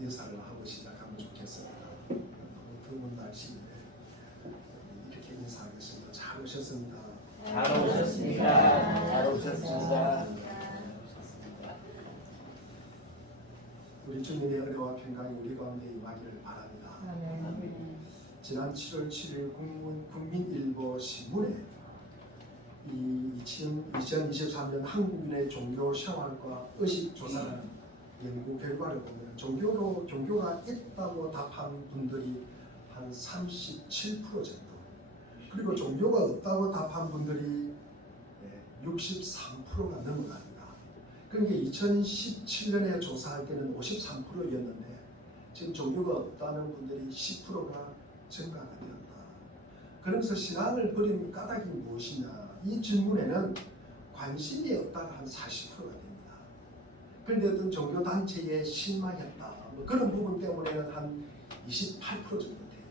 인사를 하고 시작하면 좋겠습니다. 너무 더운 날씨인데 이렇게 인사하겠습니다. 잘 오셨습니다. 잘 오셨습니다. 잘 오셨습니다. 우리 주님의 은혜와 평강이 우리 가운데 임하기를 바랍니다. 지난 7월 7일 국민일보 신문에 이 2023년 한국인의 종교 생활과 의식 조사라는 연구 결과를 보면 종교가 있다고 답한 분들이 한 37% 정도, 그리고 종교가 없다고 답한 분들이 63%가 넘어갑니다. 그러니까 2017년에 조사할 때는 53%였는데 지금 종교가 없다는 분들이 10%가 증가가 되었다. 그러면서 신앙을 버린 까닭이 무엇이냐, 이 질문에는 관심이 없다가 한 40%가 됩니다. 그런데 어떤 종교단체에 실망했다, 그런 부분 때문에는 한 28% 정도 돼요.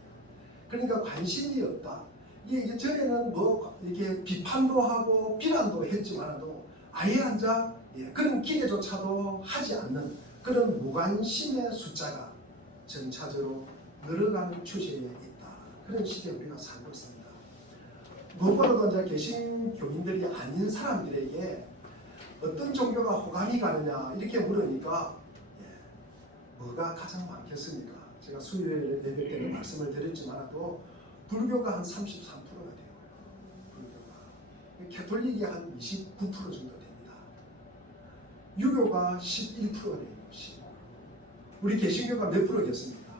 그러니까 관심이 없다. 이게 전에는 이게 비판도 하고 비난도 했지만도 아예 앉아 그런 기대조차도 하지 않는 그런 무관심의 숫자가 전차적으로 늘어가는 추세에 있다. 그런 시대에 우리가 살고 있습니다. 무엇보다도 이제 개신교인들이 아닌 사람들에게 어떤 종교가 호감이 가느냐 이렇게 물으니까 뭐가 가장 많겠습니까? 제가 수요일 예배 때는 말씀을 드렸지만도 불교가 한 33%가 돼요. 불교가. 캐톨릭이 한 29% 정도 됩니다. 유교가 11%가 돼요. 우리 개신교가 몇 프로겠습니까?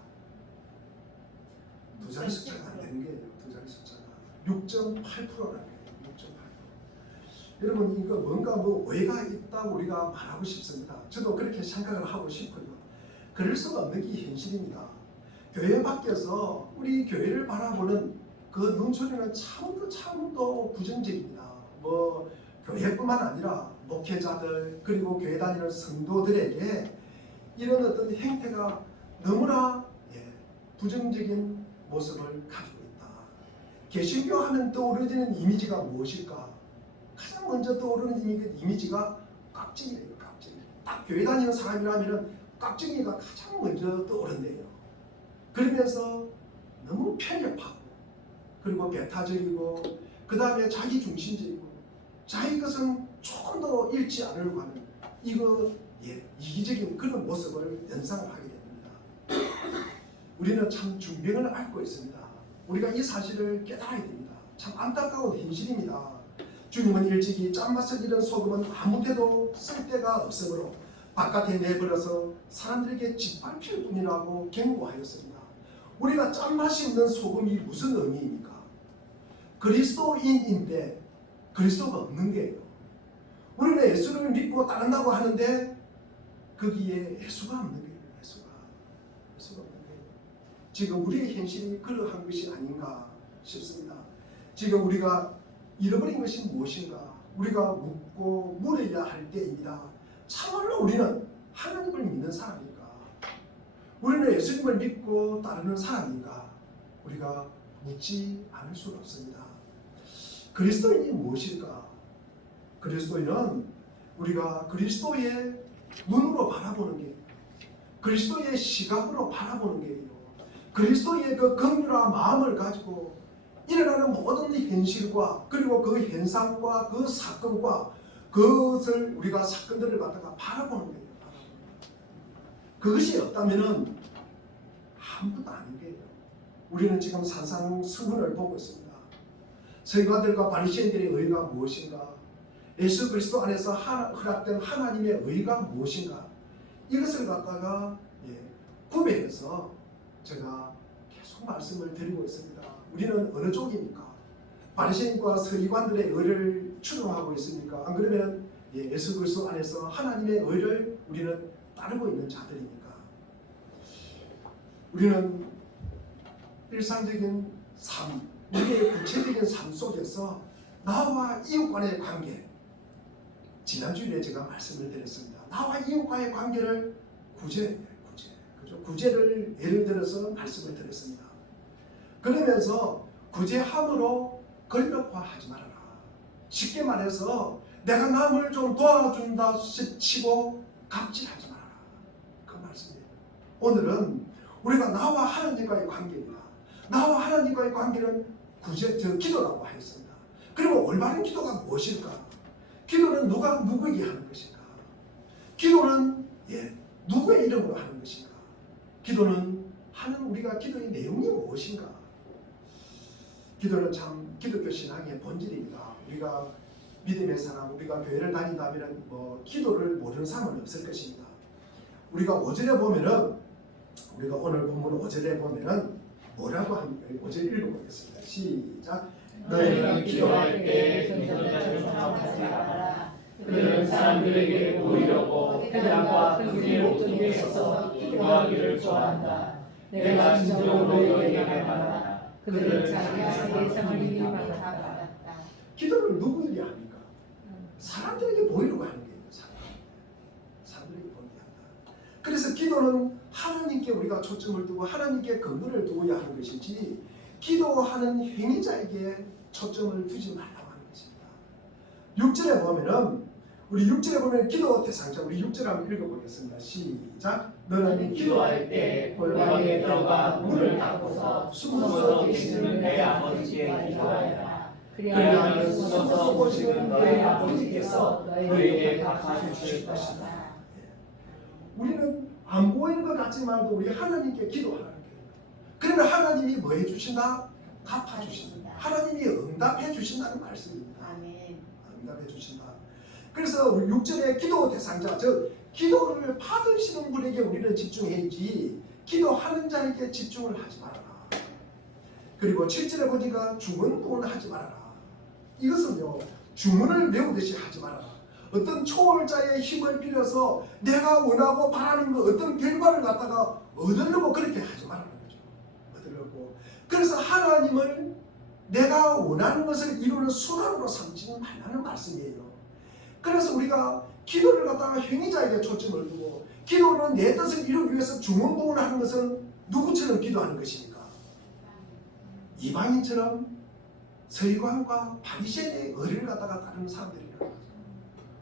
두 자리 숫자가 안 되는 거예요. 두 자리 숫자가 6.8%라는 거예요. 6.8%. 여러분, 이거 뭔가 오해가 있다고 우리가 말하고 싶습니다. 저도 그렇게 생각을 하고 싶고요. 그럴 수가 없는 게 현실입니다. 교회 밖에서 우리 교회를 바라보는 그 눈초리는 참도 부정적입니다. 교회뿐만 아니라 목회자들 그리고 교회 다니는 성도들에게 이런 어떤 행태가 너무나 부정적인 모습을 가지고 있다. 개신교 하면 떠오르는 이미지가 무엇일까? 가장 먼저 떠오르는 이미지가 깍쟁이래요. 깍쟁이. 딱 교회 다니는 사람이라면 깍쟁이가 가장 먼저 떠오른대요. 그러면서 너무 편협하고 그리고 배타적이고 그 다음에 자기 중심적이고 자기 것은 조금 더 잃지 않으려고 하는 이기적인 그런 모습을 연상을 하게 됩니다. 우리는 참 중병을 앓고 있습니다. 우리가 이 사실을 깨달아야 됩니다. 참 안타까운 현실입니다. 주님은 일찍이 짠맛을 잃은 소금은 아무 데도 쓸 데가 없으므로 바깥에 내버려서 사람들에게 짓밟힐 뿐이라고 경고하였습니다. 우리가 짠맛이 없는 소금이 무슨 의미입니까? 그리스도인인데 그리스도가 없는 게예요. 우리는 예수를 믿고 따른다고 하는데 거기에 예수가 없는 거예요. 예수가 없는 거예요. 지금 우리의 현실이 그러한 것이 아닌가 싶습니다. 지금 우리가 잃어버린 것이 무엇인가? 우리가 묻고 물어야 할 때입니다. 참말로 우리는 하나님을 믿는 사람인가? 우리는 예수님을 믿고 따르는 사람인가? 우리가 묻지 않을 수가 없습니다. 그리스도인이 무엇일까? 그리스도인은 우리가 그리스도의 눈으로 바라보는 게, 그리스도의 시각으로 바라보는 게요. 그리스도의 그 긍휼한 마음을 가지고 일어나는 모든 현실과 그리고 그 현상과 그 사건과 그것을 우리가 사건들을 갖다가 바라보는 거예요. 그것이 없다면은 아무것도 아닌 거예요. 우리는 지금 산상수훈을 보고 있습니다. 서기관들과 바리새인들의 의가 무엇인가? 예수 그리스도 안에서 허락된 하나님의 의가 무엇인가? 이것을 갖다가 구별해서 제가 계속 말씀을 드리고 있습니다. 우리는 어느 쪽입니까? 바리새인과 서기관들의 의를 추종하고 있습니까? 안 그러면 예수 그리스도 안에서 하나님의 의를 우리는 따르고 있는 자들입니까? 우리는 일상적인 삶, 우리의 구체적인 삶 속에서 나와 이웃 간의 관계, 지난주에 제가 말씀을 드렸습니다. 나와 이웃과의 관계를 구제를 예를 들어서 말씀을 드렸습니다. 그러면서 구제함으로 권력화하지 말아라. 쉽게 말해서 내가 남을 좀 도와준다 치고 갑질하지 말아라. 그 말씀이에요. 오늘은 우리가 나와 하나님과의 관계입니다. 나와 하나님과의 관계는 기도라고 하였습니다. 그리고 올바른 기도가 무엇일까? 기도는 누가 누구에게 하는 것인가? 기도는 누구의 이름으로 하는 것인가? 기도는 하는 우리가 기도의 내용이 무엇인가? 기도는 참 기독교 신앙의 본질입니다. 우리가 믿음의 사람, 우리가 교회를 다닌다면 기도를 모르는 사람은 없을 것입니다. 우리가 5절에 보면은 우리가 오늘 본문 5절에 보면은 뭐라고 합니까? 5절 읽어보겠습니다. 시작. 너희는 기도할 때 근손자를 생각하지 말아라. 그는 사람들에게 보이려고 회당과 그의 옥중에 서서 기도하기를 좋아한다. 내가 진정으로 너희에게 말하노라. 그는 자기 예상을 이미 받았다. 기도를 누구에게 합니까? 사람들에게 보이려고 하는 거예요. 사람들에게 보이게 한다. 그래서 기도는 하나님께 우리가 초점을 두고 하나님께 근거를 두어야 하는 것이지 기도하는 행위자에게 초점을 두지 말라고 하는 것입니다. 6절에 보면은 우리 6절에 보면 기도 대상자 우리 6절 한번 읽어보겠습니다. 시작. 너는 기도할 때 골방에 들어가 문을 닫고서 숨어서 계시는 내 아버지께 기도하여라. 그리하면 숨어서 보시는 너의 아버지께서 너에게 갚아 주실 것이다. 우리는 안 보이는 것 같지만도 우리 하나님께 기도하는 거예요. 그러면 하나님이 뭐 해주신다? 갚아주신다. 하나님이 응답해 주신다는 말씀입니다. 아멘. 응답해 주신다. 그래서 6절에 기도 대상자, 즉 기도를 받으시는 분에게 우리는 집중해야지 기도하는 자에게 집중을 하지 말아라. 그리고 7절에 보니까 주문은 하지 말아라. 이것은요, 주문을 외우듯이 하지 말아라. 어떤 초월자의 힘을 빌려서 내가 원하고 바라는 것 어떤 결과를 갖다가 얻으려고 그렇게 하지 말라는 거죠. 얻으려고. 그래서 하나님을 내가 원하는 것을 이루는 수단으로 삼지 말라는 말씀이에요. 그래서 우리가 기도를 갖다가 행위자에게 초점을 두고 기도는 내 뜻을 이루기 위해서 주문부문을 하는 것은 누구처럼 기도하는 것입니까? 이방인처럼 서기관과 바리새인의 의를 갖다가 따르는 사람들이라는 거죠.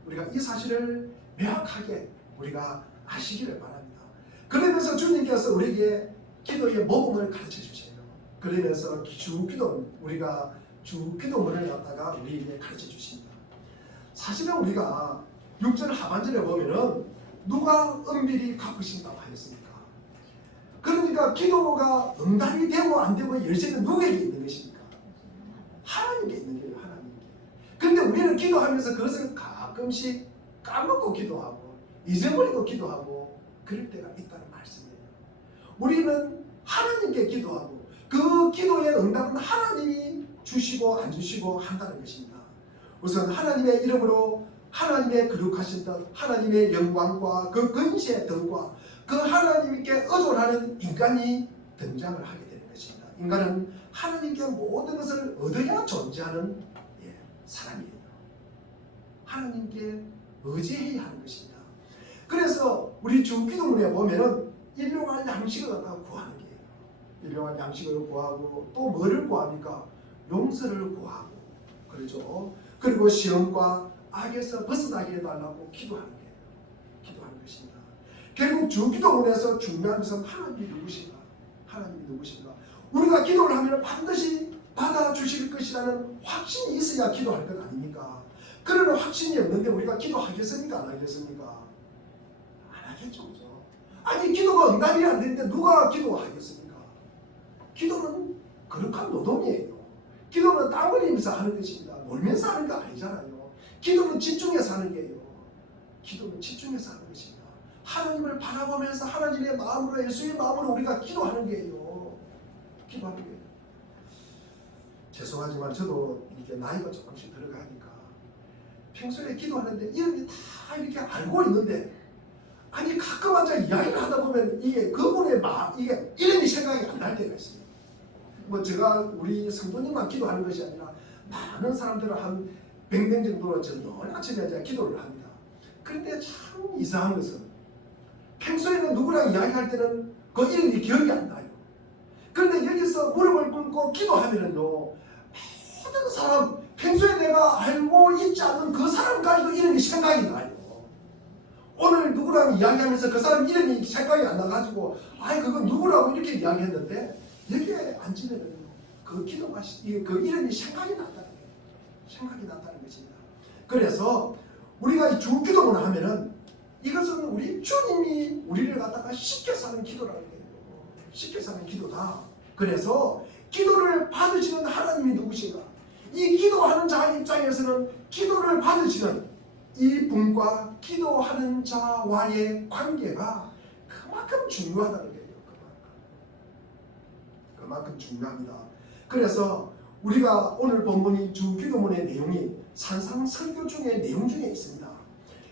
우리가 이 사실을 명확하게 우리가 아시기를 바랍니다. 그러면서 주님께서 우리에게 기도의 모범을 가르쳐 주세요. 그러면서 우리가 주 기도문을 갖다가 우리에게 가르쳐 주십니다. 사실은 우리가 6절 하반절에 보면은 누가 은밀히 갚으신다고 하였습니까? 그러니까 기도가 응답이 되고 안 되고 열쇠는 누구에게 있는 것입니까? 하나님께 있는 거예요. 하나님께. 그런데 우리는 기도하면서 그것을 가끔씩 까먹고 기도하고 잊어버리고 기도하고 그럴 때가 있다는 말씀이에요. 우리는 하나님께 기도하고 그 기도의 응답은 하나님이 주시고 안 주시고 한다는 것입니다. 우선 하나님의 이름으로 하나님의 거룩하신 뜻, 하나님의 영광과 그 권세 등과 그 하나님께 의존하는 인간이 등장을 하게 되는 것입니다. 인간은 하나님께 모든 것을 얻어야 존재하는 사람이에요. 하나님께 의지해야 하는 것입니다. 그래서 우리 주기도문에 보면은 일용할 양식을 갖다가 구하는 거예요. 일용할 양식을 구하고 또 뭐를 구합니까? 용서를 구하고 그렇죠. 그리고 시험과 악에서 벗어나게 해달라고 기도하는 거예요. 기도하는 것입니다. 결국 주기도문에서 중요한 것은 하나님이 누구신가? 하나님이 누구신가? 우리가 기도를 하면 반드시 받아주실 것이라는 확신이 있어야 기도할 것 아닙니까? 그런 확신이 없는데 우리가 기도하겠습니까? 안 하겠습니까? 안 하겠죠. 아니 기도가 응답이 안 되는데 누가 기도하겠습니까? 기도는 거룩한 노동이에요. 기도는 땀 흘리면서 하는 것입니다. 놀면서 하는 거 아니잖아요. 기도는 집중해서 하는 거예요. 기도는 집중해서 하는 것입니다. 하나님을 바라보면서 하나님의 마음으로 예수의 마음으로 우리가 기도하는 거예요. 기도하는 거예요. 죄송하지만 저도 이렇게 나이가 조금씩 들어가니까 평소에 기도하는데 이름이 다 이렇게 알고 있는데 아니 가끔 앉아 이야기를 하다 보면 이게 그분의 이게 이름이 생각이 안 날 때가 있어요. 뭐 제가 우리 성도님만 기도하는 것이 아니라 많은 사람들은 한 100명 정도로 늘 아침에 앉아 기도를 합니다. 그런데 참 이상한 것은 평소에는 누구랑 이야기할 때는 그 이름이 기억이 안 나요. 그런데 여기서 무릎을 꿇고 기도하면은요 모든 사람 평소에 내가 알고 있지 않은 그 사람까지도 이름이 생각이 나요. 오늘 누구랑 이야기하면서 그 사람 이름이 생각이 안 나가지고 아이 그거 누구라고 이렇게 이야기했는데 여기에 앉으면 그 기도가 그 이름이 생각이 났다는 거예요. 생각이 났다는 것입니다. 그래서 우리가 이 주기도문을 하면은 이것은 우리 주님이 우리를 갖다가 쉽게 사는 기도라는 거예요. 쉽게 사는 기도다. 그래서 기도를 받으시는 하나님이 누구신가? 이 기도하는 자 입장에서는 기도를 받으시는 이 분과 기도하는 자와의 관계가 그만큼 중요하다는 거예요. 그만큼 중요합니다. 그래서 우리가 오늘 본문이 주기도문의 내용이 산상설교 중에 내용 중에 있습니다.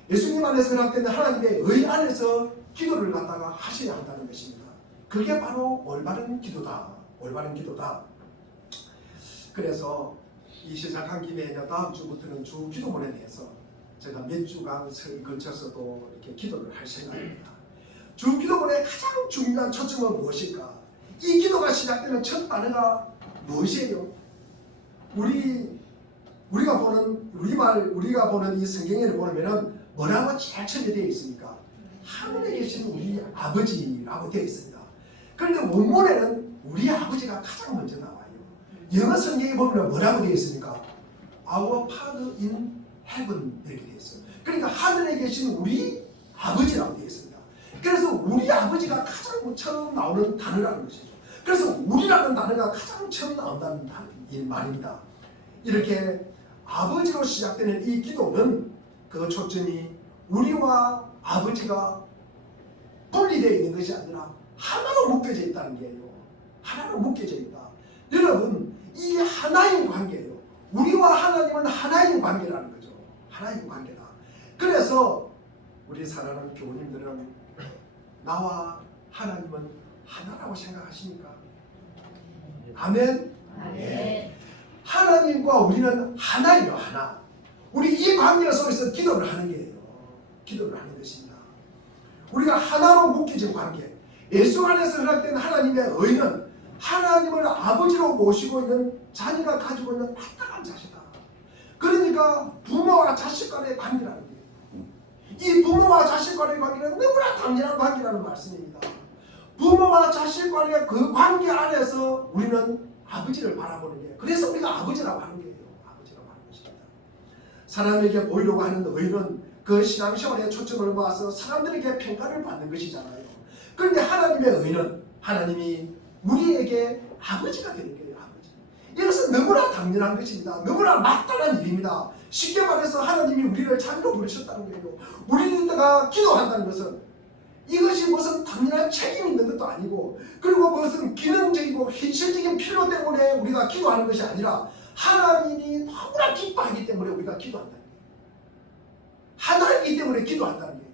예수님 안에서 허락된 하나님의 의 안에서 기도를 갖다가 하셔야 한다는 것입니다. 그게 바로 올바른 기도다. 올바른 기도다. 그래서 이 시작한 김에 다음 주부터는 주 기도문에 대해서 제가 몇 주간 걸쳐서도 이렇게 기도를 할 생각입니다. 주 기도문의 가장 중요한 초점은 무엇일까? 이 기도가 시작되는 첫 단어가 무엇이에요? 우리가 보는 이 성경에 보면은 뭐라고 제일 처음에 되어 있습니까? 하늘에 계신 우리 아버지라고 되어 있습니다. 그런데 원문에는 우리 아버지가 가장 먼저 나와요. 영어 성경에 보면 뭐라고 되어 있습니까? Our Father in Heaven 이렇게 되어 있어요. 그러니까 하늘에 계신 우리 아버지라고 되어 있습니다. 그래서 우리 아버지가 가장 처음 나오는 단어라는 것이죠. 그래서 우리라는 단어가 가장 처음 나온다는 말입니다. 이렇게 아버지로 시작되는 이 기도는 그 초점이 우리와 아버지가 분리되어 있는 것이 아니라 하나로 묶여져 있다는 게예요. 하나로 묶여져 있다. 여러분, 이 하나인 관계예요. 우리와 하나님은 하나인 관계라는 거죠. 하나인 관계다. 그래서 우리 사랑하는 교우님들은 나와 하나님은 하나라고 생각하십니까? 아멘. 아멘. 하나님과 우리는 하나예요. 하나. 우리 이 관계 속에서 기도를 하는 게예요. 기도를 하는 것입니다. 우리가 하나로 묶여진 관계. 예수 안에서 허락된 하나님의 의는 하나님을 아버지로 모시고 있는 자녀가 가지고 있는 마땅한 자세다. 그러니까 부모와 자식 간의 관계라는 거예요. 이 부모와 자식 간의 관계는 너무나 당연한 관계라는 말씀입니다. 부모와 자식 간의 그 관계 안에서 우리는 아버지를 바라보는 게, 그래서 우리가 아버지라고 하는 거예요. 아버지라고 하는 것입니다. 사람에게 보이려고 하는 의는 그 신앙생활에 초점을 모아서 사람들에게 평가를 받는 것이잖아요. 그런데 하나님의 의는 하나님이 우리에게 아버지가 되는 거예요. 아버지. 이것은 너무나 당연한 것입니다. 너무나 마땅한 일입니다. 쉽게 말해서 하나님이 우리를 자녀로 부르셨다는 거예요. 우리가 기도한다는 것은 이것이 무슨 당연한 책임이 있는 것도 아니고, 그리고 무슨 기능적이고 현실적인 필요 때문에 우리가 기도하는 것이 아니라 하나님이 너무나 기뻐하기 때문에 우리가 기도한다는 거예요. 하나이기 때문에 기도한다는 거예요.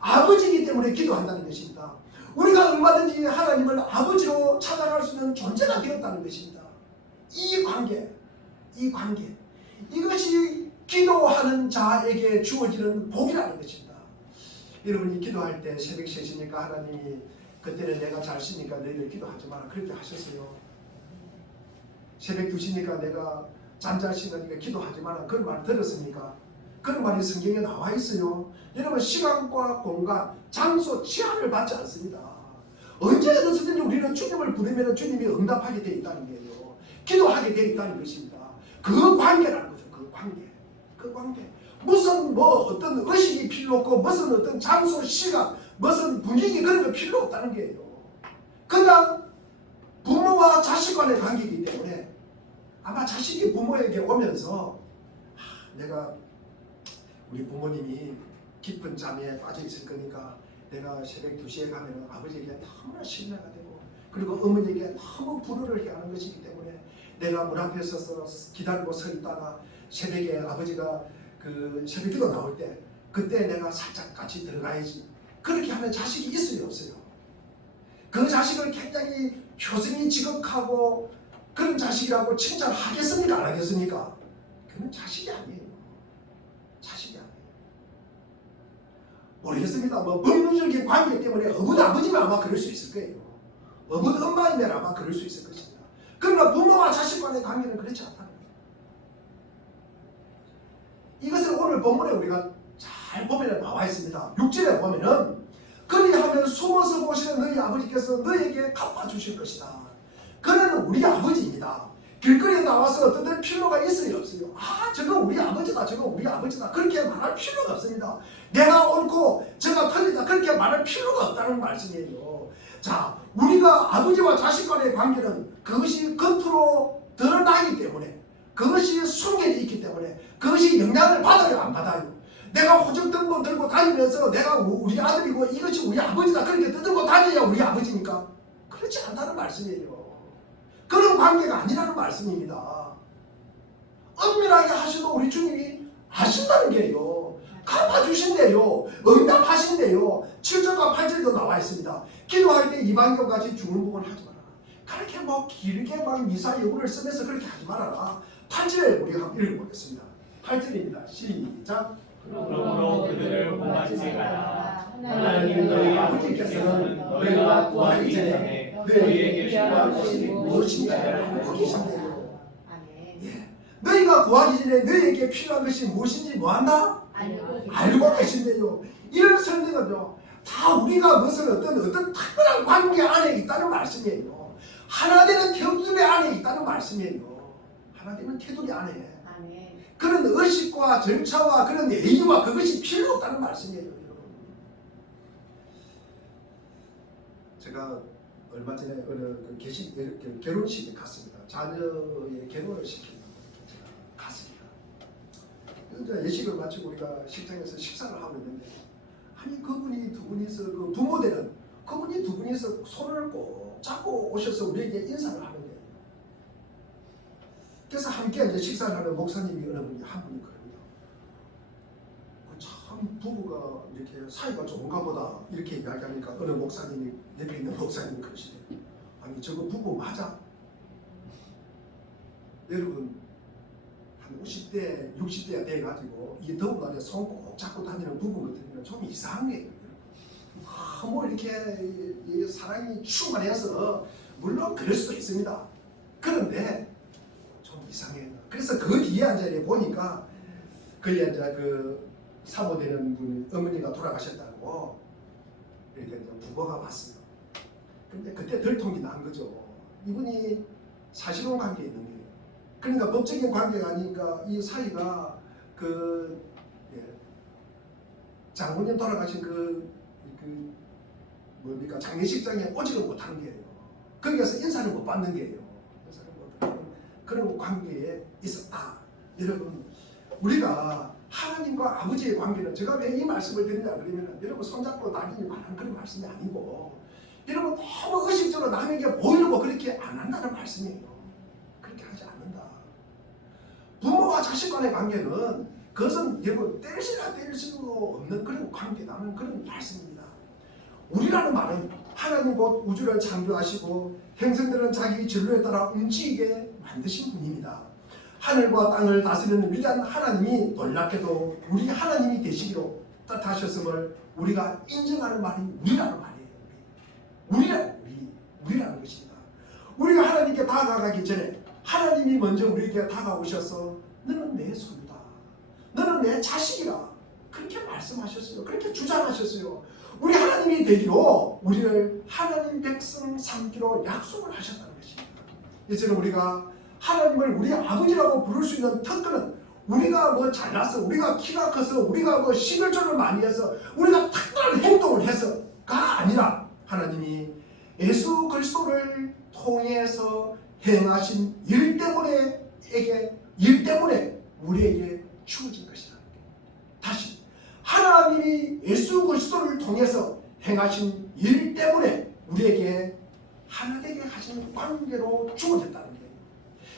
아버지이기 때문에 기도한다는 것입니다. 우리가 얼마든지 하나님을 아버지로 찾아갈 수 있는 존재가 되었다는 것입니다. 이 관계, 이것이 기도하는 자에게 주어지는 복이라는 것입니다. 여러분이 기도할 때 새벽 3시니까 하나님이 그때는 내가 잘 쉬니까 너희들 기도하지 마라 그렇게 하셨어요. 새벽 2시니까 내가 잠잘 시간이니까 기도하지 마라 그런 말 들었습니까? 그런 말이 성경에 나와 있어요. 여러분, 시간과 공간, 장소, 제한을 받지 않습니다. 언제든지 우리는 주님을 부르면 주님이 응답하게 되어 있다는 거예요. 기도하게 되어 있다는 것입니다. 그 관계라는 거죠. 그 관계. 무슨 어떤 의식이 필요 없고 무슨 어떤 장소, 시간, 무슨 분위기 그런 거 필요 없다는 거예요. 그냥 부모와 자식 간의 관계이기 때문에 아마 자식이 부모에게 오면서 내가 우리 부모님이 깊은 잠에 빠져 있을 거니까 내가 새벽 2시에 가면 아버지에게 너무나 신뢰가 되고, 그리고 어머니에게 너무 불효를 하는 것이기 때문에 내가 문 앞에 서서 기다리고 서 있다가 새벽에 아버지가 그 새벽기도 나올 때 그때 내가 살짝 같이 들어가야지. 그렇게 하는 자식이 있어요, 없어요? 그 자식을 굉장히 효성이 지극하고 그런 자식이라고 칭찬하겠습니까? 안 하겠습니까? 그건 자식이 아니에요. 자식이 아니에요. 모르겠습니다. 법률적인 관계 때문에 어머니 아버지면 아마 그럴 수 있을 거예요. 어머니 엄마이면 아마 그럴 수 있을 것입니다. 그러나 부모와 자식 간의 관계는 그렇지 않다는 거예요. 이것을 오늘 본문에 우리가 잘 잘 보면 나와 있습니다. 6절에 보면은 그리하면 숨어서 보시는 너희 아버지께서 너희에게 갚아주실 것이다. 그는 우리 아버지입니다. 길거리에 나와서 어떤 데 필요가 있어요 없어요? 아 저거 우리 아버지다 저거 우리 아버지다 그렇게 말할 필요가 없습니다. 내가 옳고 저가 틀리다 그렇게 말할 필요가 없다는 말씀이에요. 자 우리가 아버지와 자식 간의 관계는 그것이 겉으로 드러나기 때문에 그것이 숨겨져 있기 때문에 그것이 영향을 받아요 안 받아요? 내가 호적등본 들고 다니면서 내가 우리 아들이고 이것이 우리 아버지다 그렇게 떠들고 다녀야 우리 아버지니까 그렇지 않다는 말씀이에요. 그런 관계가 아니라는 말씀입니다. 엄밀하게 하셔도 우리 주님이 아신다는 게요. 갚아주신대요. 응답하신대요. 7절과 8절도 나와 있습니다. 기도할 때 이방인같이 중얼부글 하지 마라. 그렇게 뭐 길게 막 미사여구를 쓰면서 그렇게 하지 말아라. 8절에 우리가 한번 읽어보겠습니다. 8절입니다. 시작. 그러므로 그들을 본받지 마라. 하나님 너희 아버지께서는 너희가 구하기 전에 너희에게 필요한 것이 무엇인지 알고 계신대요. 예. 너희가 구하기 전에 너희에게 필요한 것이 무엇인지 뭐한다? 알고 계신대요. 이런 설명은요 다 우리가 무슨 어떤 특별한 관계 안에 있다는 말씀이에요. 하나 되는 테두리 안에 있다는 말씀이에요. 하나 되는 테두리 안에 그런 의식과 절차와 그런 예의와 그것이 필요 없다는 말씀이에요. 여러분. 제가 얼마 전에 결혼식에 갔습니다. 자녀의 결혼을 시키는 제가 갔습니다. 이제 예식을 마치고 우리가 식장에서 식사를 하고 있는데 아니 그분이 두 분이서 그 부모들은 그분이 두 분이서 손을 꼭 잡고 오셔서 우리에게 인사를 하는데 그래서 함께 이제 식사를 하는 목사님이 어느 분이 한 분이 그럽니다. 참 부부가 이렇게 사이가 좋은가 보다 이렇게 이야기하니까 어느 목사님이 옆에 있는 목사님이 그러시대요. 아니 저거 부부 맞아? 여러분 한 50대 60대가 돼가지고 이 더운 날에 손 꼭 잡고 다니는 부부 같으면 좀 이상해요. 뭐 이렇게 사랑이 충만해서 물론 그럴 수도 있습니다. 그런데 좀 이상해요. 그래서 그 뒤에 앉아 보니까 거기 앉아 그 사모되는 분이 어머니가 돌아가셨다고 이렇게 부부가 왔어요. 근데 그때 들통이 난 거죠. 이분이 사실혼 관계에 있는 거예요. 그러니까 법적인 관계가 아니니까 이 사이가 그 장모님 돌아가신 뭡니까 장례식장에 오지를 못하는 거예요. 거기에서 인사를 못 받는 거예요. 인사를 못 받는 그런 관계에 있었다. 여러분 우리가 하나님과 아버지의 관계는 제가 왜 이 말씀을 드리냐 그러면 여러분 손잡고 다니는 그런 말씀이 아니고 여러분 너무 의식적으로 남에게 보이려고 그렇게 안 한다는 말씀이에요. 그렇게 하지 않는다. 부모와 자식 간의 관계는 그것은 여러분 뗄래야 뗄 수 없는 그런 관계라는 그런 말씀입니다. 우리라는 말은 하나님 곧 우주를 창조하시고 행성들은 자기 진로에 따라 움직이게 만드신 분입니다. 하늘과 땅을 다스리는 위대한 하나님이 놀랍게도 우리 하나님이 되시기로 뜻하셨음을 우리가 인정하는 말이 우리라는 말이에요. 우리라는 것입니다. 우리가 하나님께 다가가기 전에 하나님이 먼저 우리에게 다가오셔서 너는 내 소유다. 너는 내 자식이다. 그렇게 말씀하셨어요. 그렇게 주장하셨어요. 우리 하나님이 되기로 우리를 하나님 백성 삼기로 약속을 하셨다는 것입니다. 이제는 우리가 하나님을 우리 아버지라고 부를 수 있는 특권은 우리가 뭐 잘나서 우리가 키가 커서 우리가 뭐 신을전을 많이 해서 우리가 특별한 행동을 해서가 아니라 하나님이 예수 그리스도를 통해서 행하신 일 때문에 우리에게 주어진 것이다. 다시 하나님이 예수 그리스도를 통해서 행하신 일 때문에 우리에게 하나되게 하신 관계로 주어졌다는 거예요.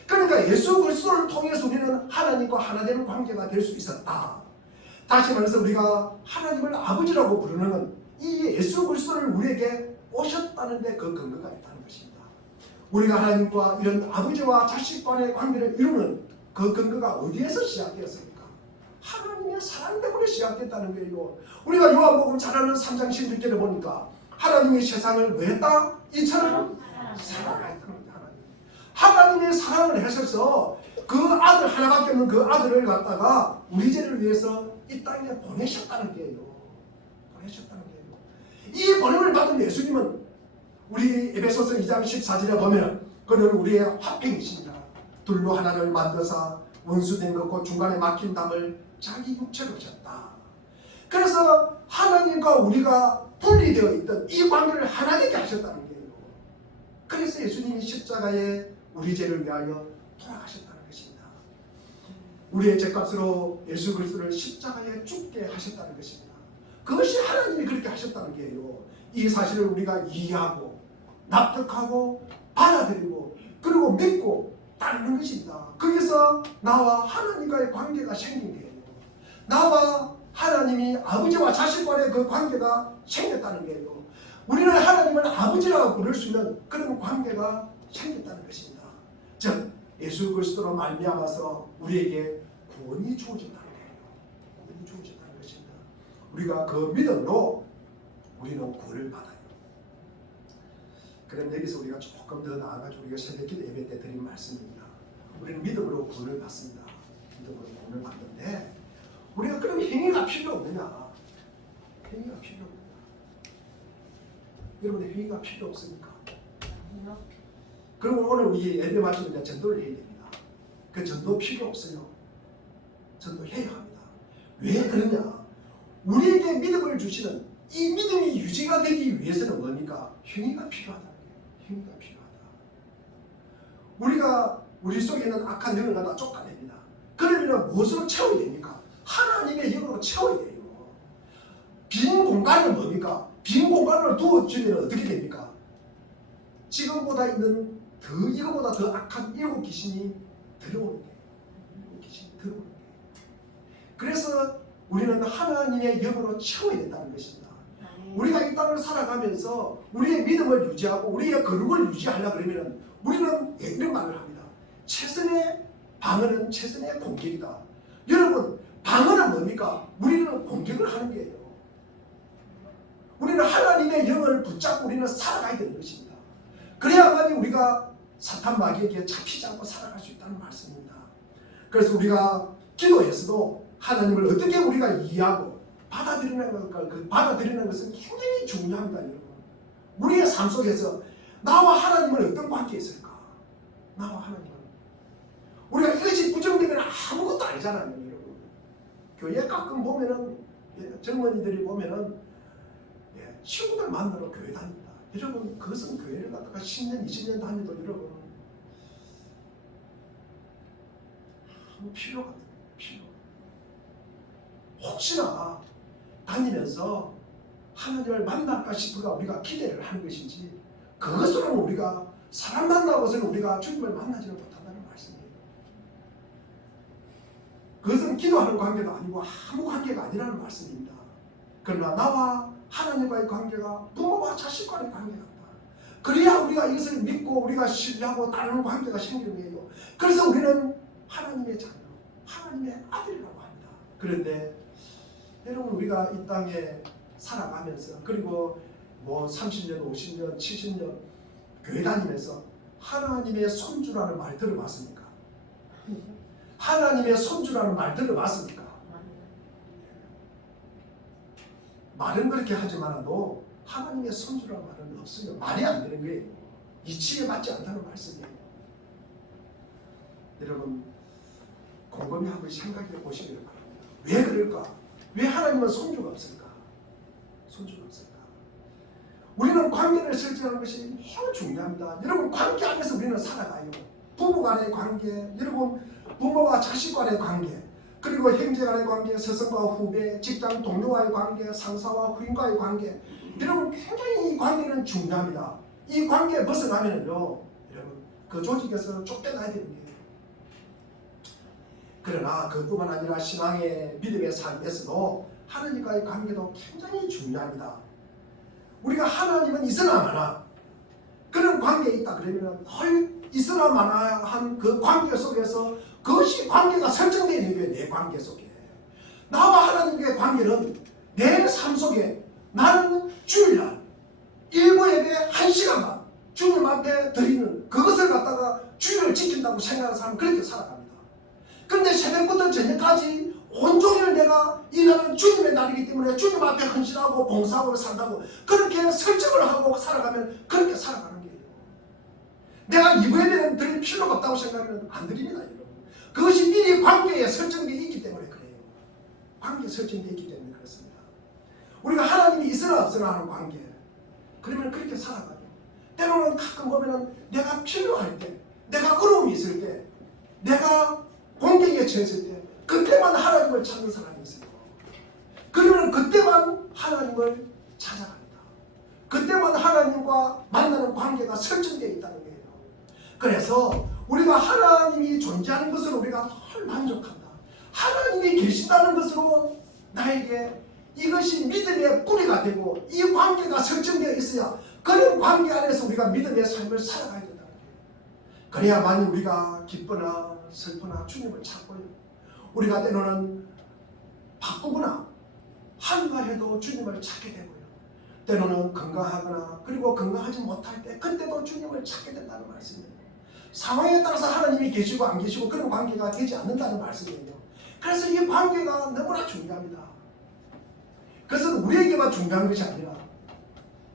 그러니까 예수 그리스도를 통해서 우리는 하나님과 하나되는 관계가 될 수 있었다. 다시 말해서 우리가 하나님을 아버지라고 부르는 이 예수 그리스도를 우리에게 오셨다는 데 그 근거가 있다는 것입니다. 우리가 하나님과 이런 아버지와 자식 간의 관계를 이루는 그 근거가 어디에서 시작되었습니까? 하나님의 사랑 때문에 시작됐다는 거예요. 우리가 요한복음 잘 아는 3장 16절에 보니까 하나님이 세상을 왜 했다? 이처럼 사랑했다는 거예요. 하나님의 사랑을 하셔서 그 아들 하나밖에 없는 그 아들을 갖다가 우리 죄를 위해서 이 땅에 보내셨다는 게요. 보내셨다는 게요. 이 보냄을 받은 예수님은 우리 에베소서 2장 14절에 보면 그는 우리의 화평이십니다. 둘로 하나를 만드사 원수된 것과 중간에 막힌 담을 자기 육체로 하셨다. 그래서 하나님과 우리가 분리되어 있던 이 관계를 하나 되게 하셨다는 거예요. 그래서 예수님이 십자가에 우리 죄를 위하여 돌아가셨다는 것입니다. 우리의 죄값으로 예수 그리스도를 십자가에 죽게 하셨다는 것입니다. 그것이 하나님이 그렇게 하셨다는 거예요. 이 사실을 우리가 이해하고 납득하고 받아들이고 그리고 믿고 따르는 것입니다. 거기서 나와 하나님과의 관계가 생긴 거예요. 나와 하나님이 아버지와 자식 간의 그 관계가 생겼다는 거예요. 우리는 하나님을 아버지라고 부를 수 있는 그런 관계가 생겼다는 것입니다. 즉 예수 그리스도로 말미암아서 우리에게 구원이 주어진다는 거예요. 구원이 주어진다는 것입니다. 우리가 그 믿음으로 우리는 구원을 받아요. 그럼 여기서 우리가 조금 더 나아가지고 우리가 새벽기도 예배 때 드린 말씀입니다. 우리는 믿음으로 구원을 받습니다. 믿음으로 구원을 받는데 우리가 그럼 행위가 필요 없느냐? 행위가 필요 없느냐? 여러분 행위가 필요 없습니까? 그러면 오늘 우리 예배 마치고 이제 전도를 해야 됩니다. 그 전도 필요 없어요. 전도해야 합니다. 왜 그러냐? 우리에게 믿음을 주시는 이 믿음이 유지가 되기 위해서는 뭡니까? 행위가 필요하다는 거예요. 행위가 필요하다. 우리 속에 있는 악한 영을 갖다 쫓아냅니다. 그러면 무엇으로 채워야 됩니까? 하나님의 영으로 채워야 돼요. 빈 공간은 뭡니까? 빈 공간을 두어주면 어떻게 됩니까? 지금보다 있는 이거보다 더 악한 일곱 귀신이 들어오는 거예요. 일곱 귀신이 들어오는 거예요. 그래서 우리는 하나님의 영으로 채워야 된다는 것입니다. 우리가 이 땅을 살아가면서 우리의 믿음을 유지하고 우리의 거룩을 유지하려고 그러면 우리는 이런 말을 합니다. 최선의 방어는 최선의 공격이다. 여러분 방어는 뭡니까? 우리는 공격을 하는 거예요. 우리는 하나님의 영을 붙잡고 우리는 살아가야 되는 것입니다. 그래야만이 우리가 사탄 마귀에게 잡히지 않고 살아갈 수 있다는 말씀입니다. 그래서 우리가 기도에서도 하나님을 어떻게 우리가 이해하고 받아들이는 것은 굉장히 중요합니다. 여러분. 우리의 삶 속에서 나와 하나님은 어떤 관계에 있을까? 나와 하나님은 우리가 이것이 부정되면 아무것도 아니잖아요. 여러분. 교회 가끔 보면은 젊은이들이 보면은 친구들 만나러 교회 다닙니다. 여러분 그것은 교회를 갖다가 10년 20년 다녀도 여러분 아무 필요가 없어요. 필요. 혹시나 다니면서 하나님을 만날까 싶어가 우리가 기대를 하는 것이지 그것으로는 우리가 사람 만나고서는 우리가 주님을 만나지는 못한다는 말씀이에요. 그것은 기도하는 관계가 아니고 아무 관계가 아니라는 말씀입니다. 그러나 나와 하나님과의 관계가 부모와 자식과의 관계 같다. 그래야 우리가 이것을 믿고 우리가 신뢰하고 따르는 관계가 생기는 거예요. 그래서 우리는 하나님의 자녀, 하나님의 아들이라고 합니다. 그런데 여러분 우리가 이 땅에 살아가면서 그리고 뭐 30년, 50년, 70년 교회 다니면서 하나님의 손주라는 말 들어봤습니까? 하나님의 손주라는 말 들어봤습니까? 말은 그렇게 하지만도 하나님의 손주라는 말은 없어요. 말이 안 되는 거예요. 이치에 맞지 않다는 말씀이에요. 여러분 곰곰이 한번 생각해 보시기를 바랍니다. 왜 그럴까? 왜 하나님은 손주가 없을까? 손주가 없을까? 우리는 관계를 설정하는 것이 매우 중요합니다. 여러분 관계 안에서 우리는 살아가요. 부부 간의 관계, 여러분 부모와 자식 간의 관계, 그리고 형제 간의 관계, 스승과 후배, 직장 동료와의 관계, 상사와 후임과의 관계. 여러분 굉장히 이 관계는 중요합니다. 이 관계에 벗어나면요, 여러분 그 조직에서 쫓겨나야 되는 거예요. 그러나 그뿐만 아니라 신앙의 믿음의 삶에서도 하나님과의 관계도 굉장히 중요합니다. 우리가 하나님은 있으나 마나 그런 관계에 있다 그러면 늘 있으나 마나한 그 관계 속에서 그것이 관계가 설정되어 있는 거예요. 내 관계 속에 나와 하나님과의 관계는 내 삶 속에 나는 주일날 일부 예배 1시간만 주님 앞에 드리는 그것을 갖다가 주일을 지킨다고 생각하는 사람은 그렇게 살아갑니다. 그런데 새벽부터 저녁까지 온종일 내가 이 날은 주님의 날이기 때문에 주님 앞에 헌신하고 봉사하고 산다고 그렇게 설정을 하고 살아가면 그렇게 살아가는 거예요. 내가 이번에는 드릴 필요가 없다고 생각하면 안 드립니다. 여러분. 그것이 미리 관계에 설정되어 있기 때문에 그래요. 관계에 설정되어 있기 때문에 그렇습니다. 우리가 하나님이 있으나 없으나 하는 관계, 그러면 그렇게 살아가요. 때로는 가끔 보면은 내가 필요할 때, 내가 어려움이 있을 때, 내가 공경에 처했을 때 그때만 하나님을 찾는 사람이 있어요. 그러면 그때만 하나님을 찾아갑니다. 그때만 하나님과 만나는 관계가 설정되어 있다는 거예요. 그래서 우리가 하나님이 존재하는 것으로 우리가 덜 만족한다. 하나님이 계신다는 것으로 나에게 이것이 믿음의 뿌리가 되고 이 관계가 설정되어 있어야 그런 관계 안에서 우리가 믿음의 삶을 살아가야 된다는 거예요. 그래야만 우리가 기쁘나 슬프나 주님을 찾고요. 우리가 때로는 바쁘거나 한가해도 주님을 찾게 되고요. 때로는 건강하거나 그리고 건강하지 못할 때 그때도 주님을 찾게 된다는 말씀이에요. 상황에 따라서 하나님이 계시고 안 계시고 그런 관계가 되지 않는다는 말씀이에요. 그래서 이 관계가 너무나 중요합니다. 그것은 우리에게만 중요한 것이 아니라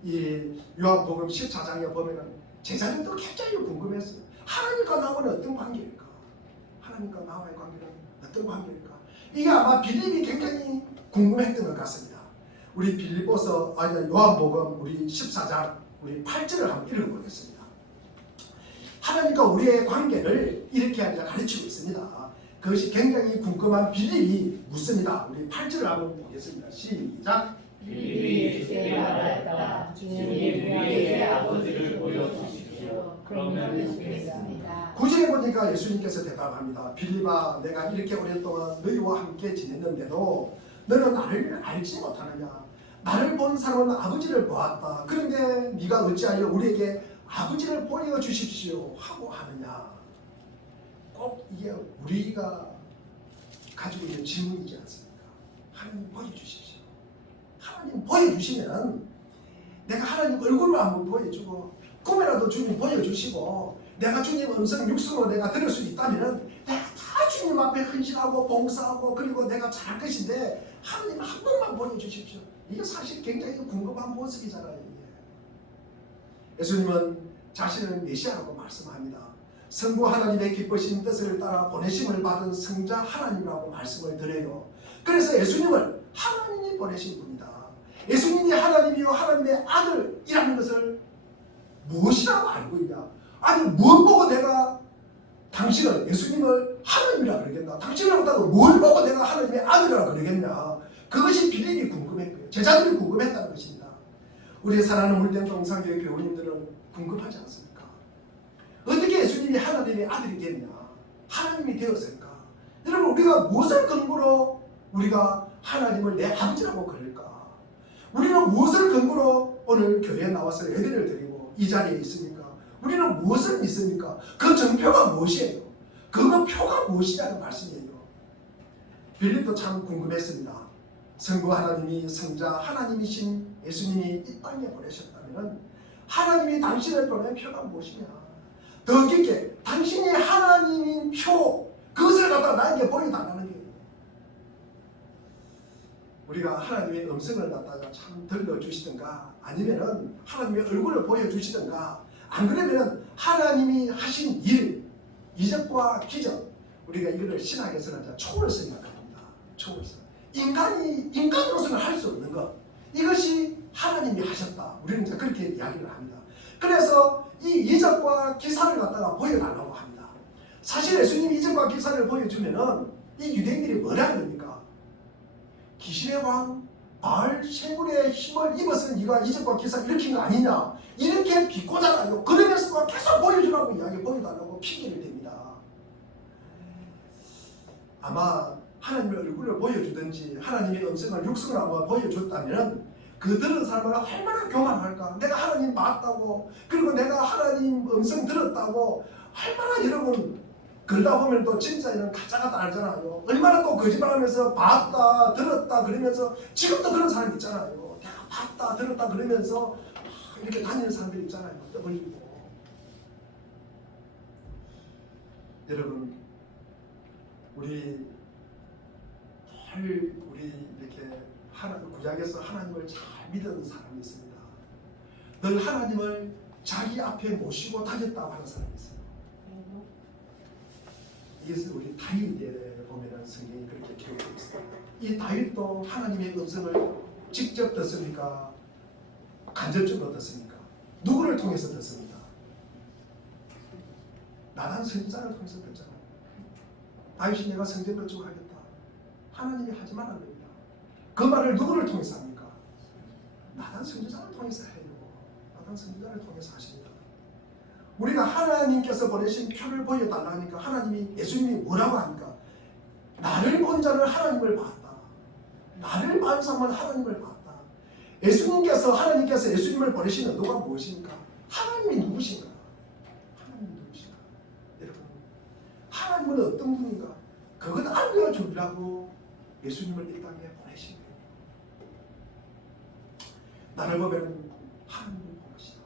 이 요한복음 14장에 보면은 제자들도 굉장히 궁금했어요. 하나님과 나와는 어떤 관계일까? 하나님과 나와의 관계는 어떤 관계일까? 이게 아마 빌립이 굉장히 궁금했던 것 같습니다. 우리 빌립보서 요한복음 우리 14장 우리 8절을 한번 읽어보겠습니다. 하나님과 우리의 관계를 이렇게 가르치고 있습니다. 그것이 굉장히 궁금한 빌립이 묻습니다. 우리 8절을 한번 보겠습니다. 시작. 빌립이 주께 말하였다. 주님 우리에게 아버지를 보여주십시오. 그러면 되겠습니다. 9절에 보니까 예수님께서 대답합니다. 빌립아, 내가 이렇게 오랫동안 너희와 함께 지냈는데도 너는 나를 알지 못하느냐? 나를 본 사람은 아버지를 보았다. 그런데 네가 어찌하여 우리에게 아버지를 보여주십시오 하고 하느냐? 꼭 이게 우리가 가지고 있는 질문이지 않습니까? 하나님 보여주십시오. 하나님 보여주시면 내가 하나님 얼굴로 한번 보여주고 꿈이라도 주님 보여주시고 내가 주님 음성 육성으로 내가 들을 수 있다면 내가 다 주님 앞에 헌신하고 봉사하고 그리고 내가 잘할 것인데 하나님 한 번만 보여주십시오. 이게 사실 굉장히 궁금한 모습이잖아요. 이게. 예수님은 자신을 메시아라고 말씀합니다. 성부 하나님의 기쁘신 뜻을 따라 보내심을 받은 성자 하나님이라고 말씀을 드려요. 그래서 예수님을 하나님이 보내신 분이다. 예수님이 하나님이요 하나님의 아들이라는 것을 무엇이라고 알고 있냐? 아니 뭘 보고 내가 당신을 예수님을 하나님이라 그러겠나? 당신을 보다가 뭘 보고 내가 하나님의 아들이라 그러겠냐? 그것이 빌립이 궁금했고요. 제자들이 궁금했다는 것입니다. 우리 사랑하는 물된 동상교회 교우님들은 궁금하지 않습니까? 어떻게 예수님이 하나님의 아들이 됐냐? 하나님이 되었을까? 여러분 우리가 무엇을 근거로 우리가 하나님을 내 아버지라고 그럴까? 우리는 무엇을 근거로 오늘 교회에 나와서 예배를 드리고 이 자리에 있습니까? 우리는 무엇을 믿습니까? 그 정표가 무엇이에요? 그 표가 무엇이냐는 말씀이에요. 빌립도 참 궁금했습니다. 성부 하나님이 성자 하나님이신 예수님이 이 땅에 보내셨다면 하나님이 당신을 보낸 표가 무엇이냐? 더 깊게 당신이 하나님인 표 그것을 갖다가 나에게 보여달라는 거예요. 우리가 하나님의 음성을 갖다가 참 들려주시든가 아니면은 하나님의 얼굴을 보여주시든가 안 그러면은 하나님이 하신 일 이적과 기적 우리가 이거를 신학에서는 초월성이라고 합니다. 초월성. 인간으로서는 할 수 없는 것 이것이 하나님이 하셨다. 우리는 이제 그렇게 이야기를 합니다. 그래서 이 이적과 기사를 갖다가 보여달라고 합니다. 사실 예수님이 이적과 기사를 보여주면은 이 유대인들이 뭐라는 겁니까? 귀신의 왕 바알세불의 힘을 입어서 네가 이적과 기사를 일으킨 거 아니냐 이렇게 비꼬잖아요. 그러면서 계속 보여주라고 이야기 보여달라고 핑계를 댑니다. 아마 하나님의 얼굴을 보여주든지 하나님의 음성을 육성을 한번 보여줬다면 그 들은 사람은 얼마나 교만할까. 내가 하나님 봤다고 그리고 내가 하나님 음성 들었다고 얼마나 여러분 그러다 보면 또 진짜에는 가짜가 알잖아요. 얼마나 또 거짓말하면서 봤다 들었다 그러면서 지금도 그런 사람 있잖아요. 내가 봤다 들었다 그러면서 이렇게 다니는 사람들 있잖아요. 떠벌리고. 여러분 우리 우리 이렇게 구약에서 하나님을 잘 믿는 사람이 있습니다. 늘 하나님을 자기 앞에 모시고 다녔다고 하는 사람이 있어요. 이것을 우리 다윗에 보면 성경이 그렇게 기록되어 있습니다. 이 다윗도 하나님의 음성을 직접 듣습니까? 간접적으로 듣습니까? 누구를 통해서 듣습니까? 나단 선지자를 통해서 듣잖아요. 다윗이 내가 성전 건축을 하겠다. 하나님이 하지 말라 겁니다. 그 말을 누구를 통해서 합니까? 나단 선지자를 통해서 해요. 나단 선지자를 통해서 하십니다. 우리가 하나님께서 보내신 표를 보여달라니까 하나님이 예수님이 뭐라고 합니까? 나를 본 자는 하나님을 봤다. 나를 본 사람은 하나님을 봤다. 하나님께서 예수님을 보내신 의도가 무엇입니까? 하나님이 누구신가? 하나님이 누구신가? 여러분, 하나님은 어떤 분인가? 그것 알려주려고 예수님을 이 땅에 보내신 거예요. 나를 보면 하나님을 보시다.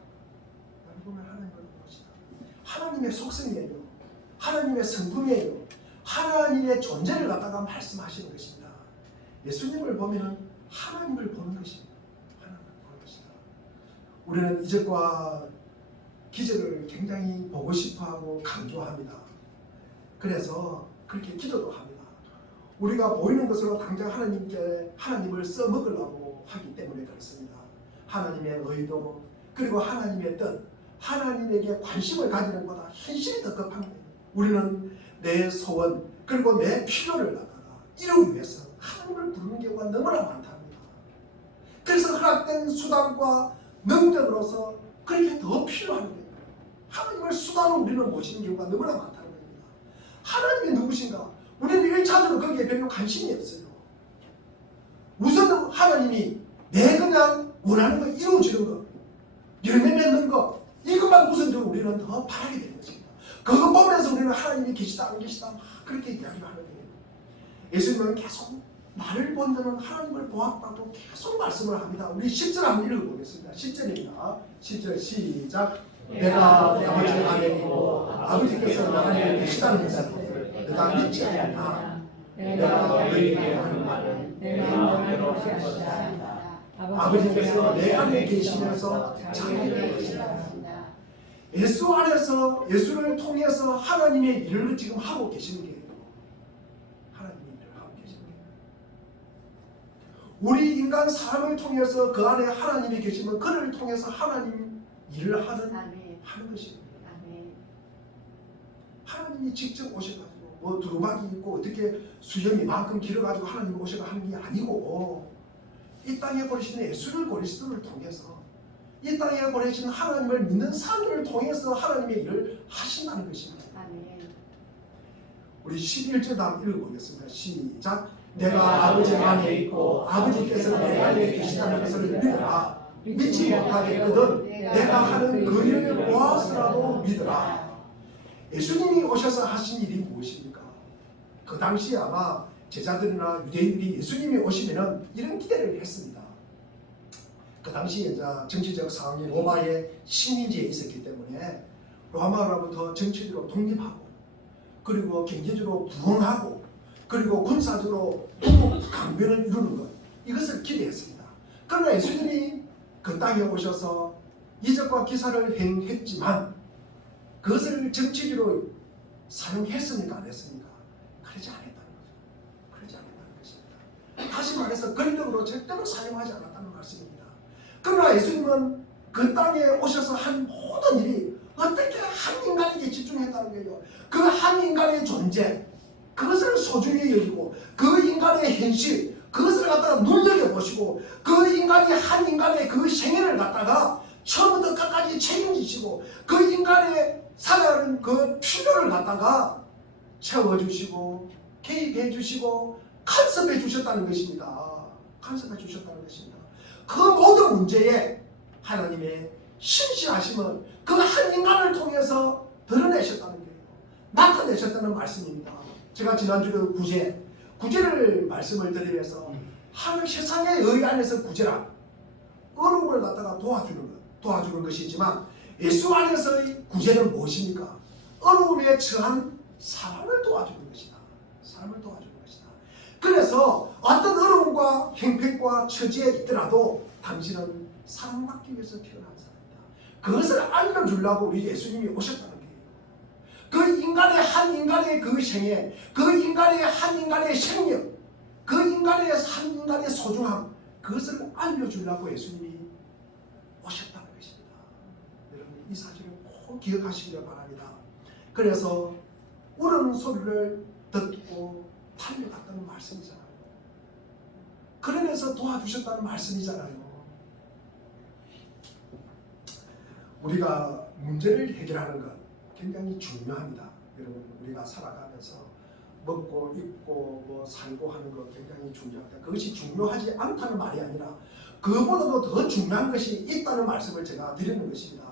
나를 보면 하나님을 보시다. 하나님의 속성이에요. 하나님의 성품이에요. 하나님의 존재를 갖다가 말씀하시는 것입니다. 예수님을 보면 하나님을 보는 것입니다. 하나님을 보는 것이다. 우리는 이적과 기적을 굉장히 보고 싶어하고 강조합니다. 그래서 그렇게 기도도 합니다. 우리가 보이는 것으로 당장 하나님을 써먹으려고 하기 때문에 그렇습니다. 하나님의 의도 그리고 하나님의 뜻, 하나님에게 관심을 가지는 것보다 현실이 더 급한 거예요. 우리는 내 소원 그리고 내 필요를 갖다가 이루기 위해서 하나님을 부르는 경우가 너무나 많답니다. 그래서 허락된 수단과 능력으로서 그렇게 더 필요한 거예요. 하나님을 수단으로 우리는 모시는 경우가 너무나 많다는 겁니다. 하나님이 누구신가? 우리는 1차적으로 거기에 별로 관심이 없어요. 우선 하나님이 내 그냥 원하는 거 이루어지는 거, 열매 맺는 거, 이것만 우선적으로 우리는 더 바라게 되는 것입니다. 그거 보면서 우리는 하나님이 계시다 안 계시다 막 그렇게 이야기를 하는 거예요. 예수님은 계속 나를 본 자는 하나님을 보았다고 계속 말씀을 합니다. 우리 10절 한번 읽어보겠습니다. 10절입니다. 10절 시작. 내가 아버지 안에 있고 아버지께서 나 안에 계시다는 것을 내가 믿지 않나. 내가 너희에게 하는 말은 내 마음대로 할 것이다. 아버지께서 내 안에 계시면서 자기를 것이다. 예수 안에서 예수를 통해서 하나님의 일을 지금 하고 계시는 게 하나님의 일을 하고 계시는 게 우리 인간 사람을 통해서 그 안에 하나님이 계시면 그를 통해서 하나님 일을 하는 것입니다. 하나님이 직접 오셔가지고 뭐 두루마기 있고 어떻게 수염이 만큼 길어가지고 하나님 오셔가 하는 게 아니고 이 땅에 보내시는 예수를 그리스도를 통해서 이 땅에 보내시는 하나님을 믿는 사람들을 통해서 하나님의 일을 하신다는 것입니다. 우리 11절 한번 읽어보겠습니다. 시작. 내가 아버지 안에 있고 아버지께서 내 안에 계시다는 것을 믿으라. 믿지 못하겠거든 내가 하는 그 일을 보아서라도 믿으라. 예수님이 오셔서 하신 일이 무엇입니까? 그 당시에 아마 제자들이나 유대인들이 예수님이 오시면은 이런 기대를 했습니다. 그 당시에 정치적 상황이 로마의 식민지에 있었기 때문에 로마로부터 정치적으로 독립하고 그리고 경제적으로 부흥하고 그리고 군사적으로 북북 강변을 이루는 것 이것을 기대했습니다. 그러나 예수님이 그 땅에 오셔서 이적과 기사를 행했지만 그것을 정치적으로 사용했습니까? 안 했습니까? 그러지 않았다는 거죠. 그러지 않았다는 것입니다. 다시 말해서 권력으로 절대로 사용하지 않았다는 말씀입니다. 그러나 예수님은 그 땅에 오셔서 한 모든 일이 어떻게 한 인간에게 집중했다는 거예요. 그 한 인간의 존재, 그것을 소중히 여기고 그 인간의 현실, 그것을 갖다가 눈여겨보시고 그 인간이 한 인간의 그 생애를 갖다가 처음부터 끝까지 책임지시고 그 인간의 살아가는 그 필요를 갖다가 채워주시고 개입해 주시고 간섭해 주셨다는 것입니다. 간섭해 주셨다는 것입니다. 그 모든 문제에 하나님의 신실하심을 그 한 인간을 통해서 드러내셨다는 거예요. 나타내셨다는 말씀입니다. 제가 지난주에 구제를 말씀을 드리면서 세상의 의 안에서 구제란 어려움을 갖다가 도와주는 것이지만 예수 안에서의 구제는 무엇입니까? 어려움에 처한 사람을 도와주는 것이다. 사람을 도와주는 것이다. 그래서 어떤 어려움과 행편과 처지에 있더라도 당신은 사랑받기 위해서 태어난 사람이다. 그것을 알려주려고 우리 예수님이 오셨다는 거예요. 그 인간의 한 인간의 그 생애, 그 인간의 한 인간의 생명, 그 인간의 한 인간의 소중함, 그것을 알려주려고 예수님이 오셨다는 것입니다. 여러분 이 사실을 꼭 기억하시기를 바랍니다. 그래서 울음 소리를 듣고 달려갔다는 말씀이잖아요. 그러면서 도와주셨다는 말씀이잖아요. 우리가 문제를 해결하는 것 굉장히 중요합니다. 여러분 우리가 살아가면서 먹고 입고 뭐 살고 하는 것 굉장히 중요합니다. 그것이 중요하지 않다는 말이 아니라 그보다도 더 중요한 것이 있다는 말씀을 제가 드리는 것입니다.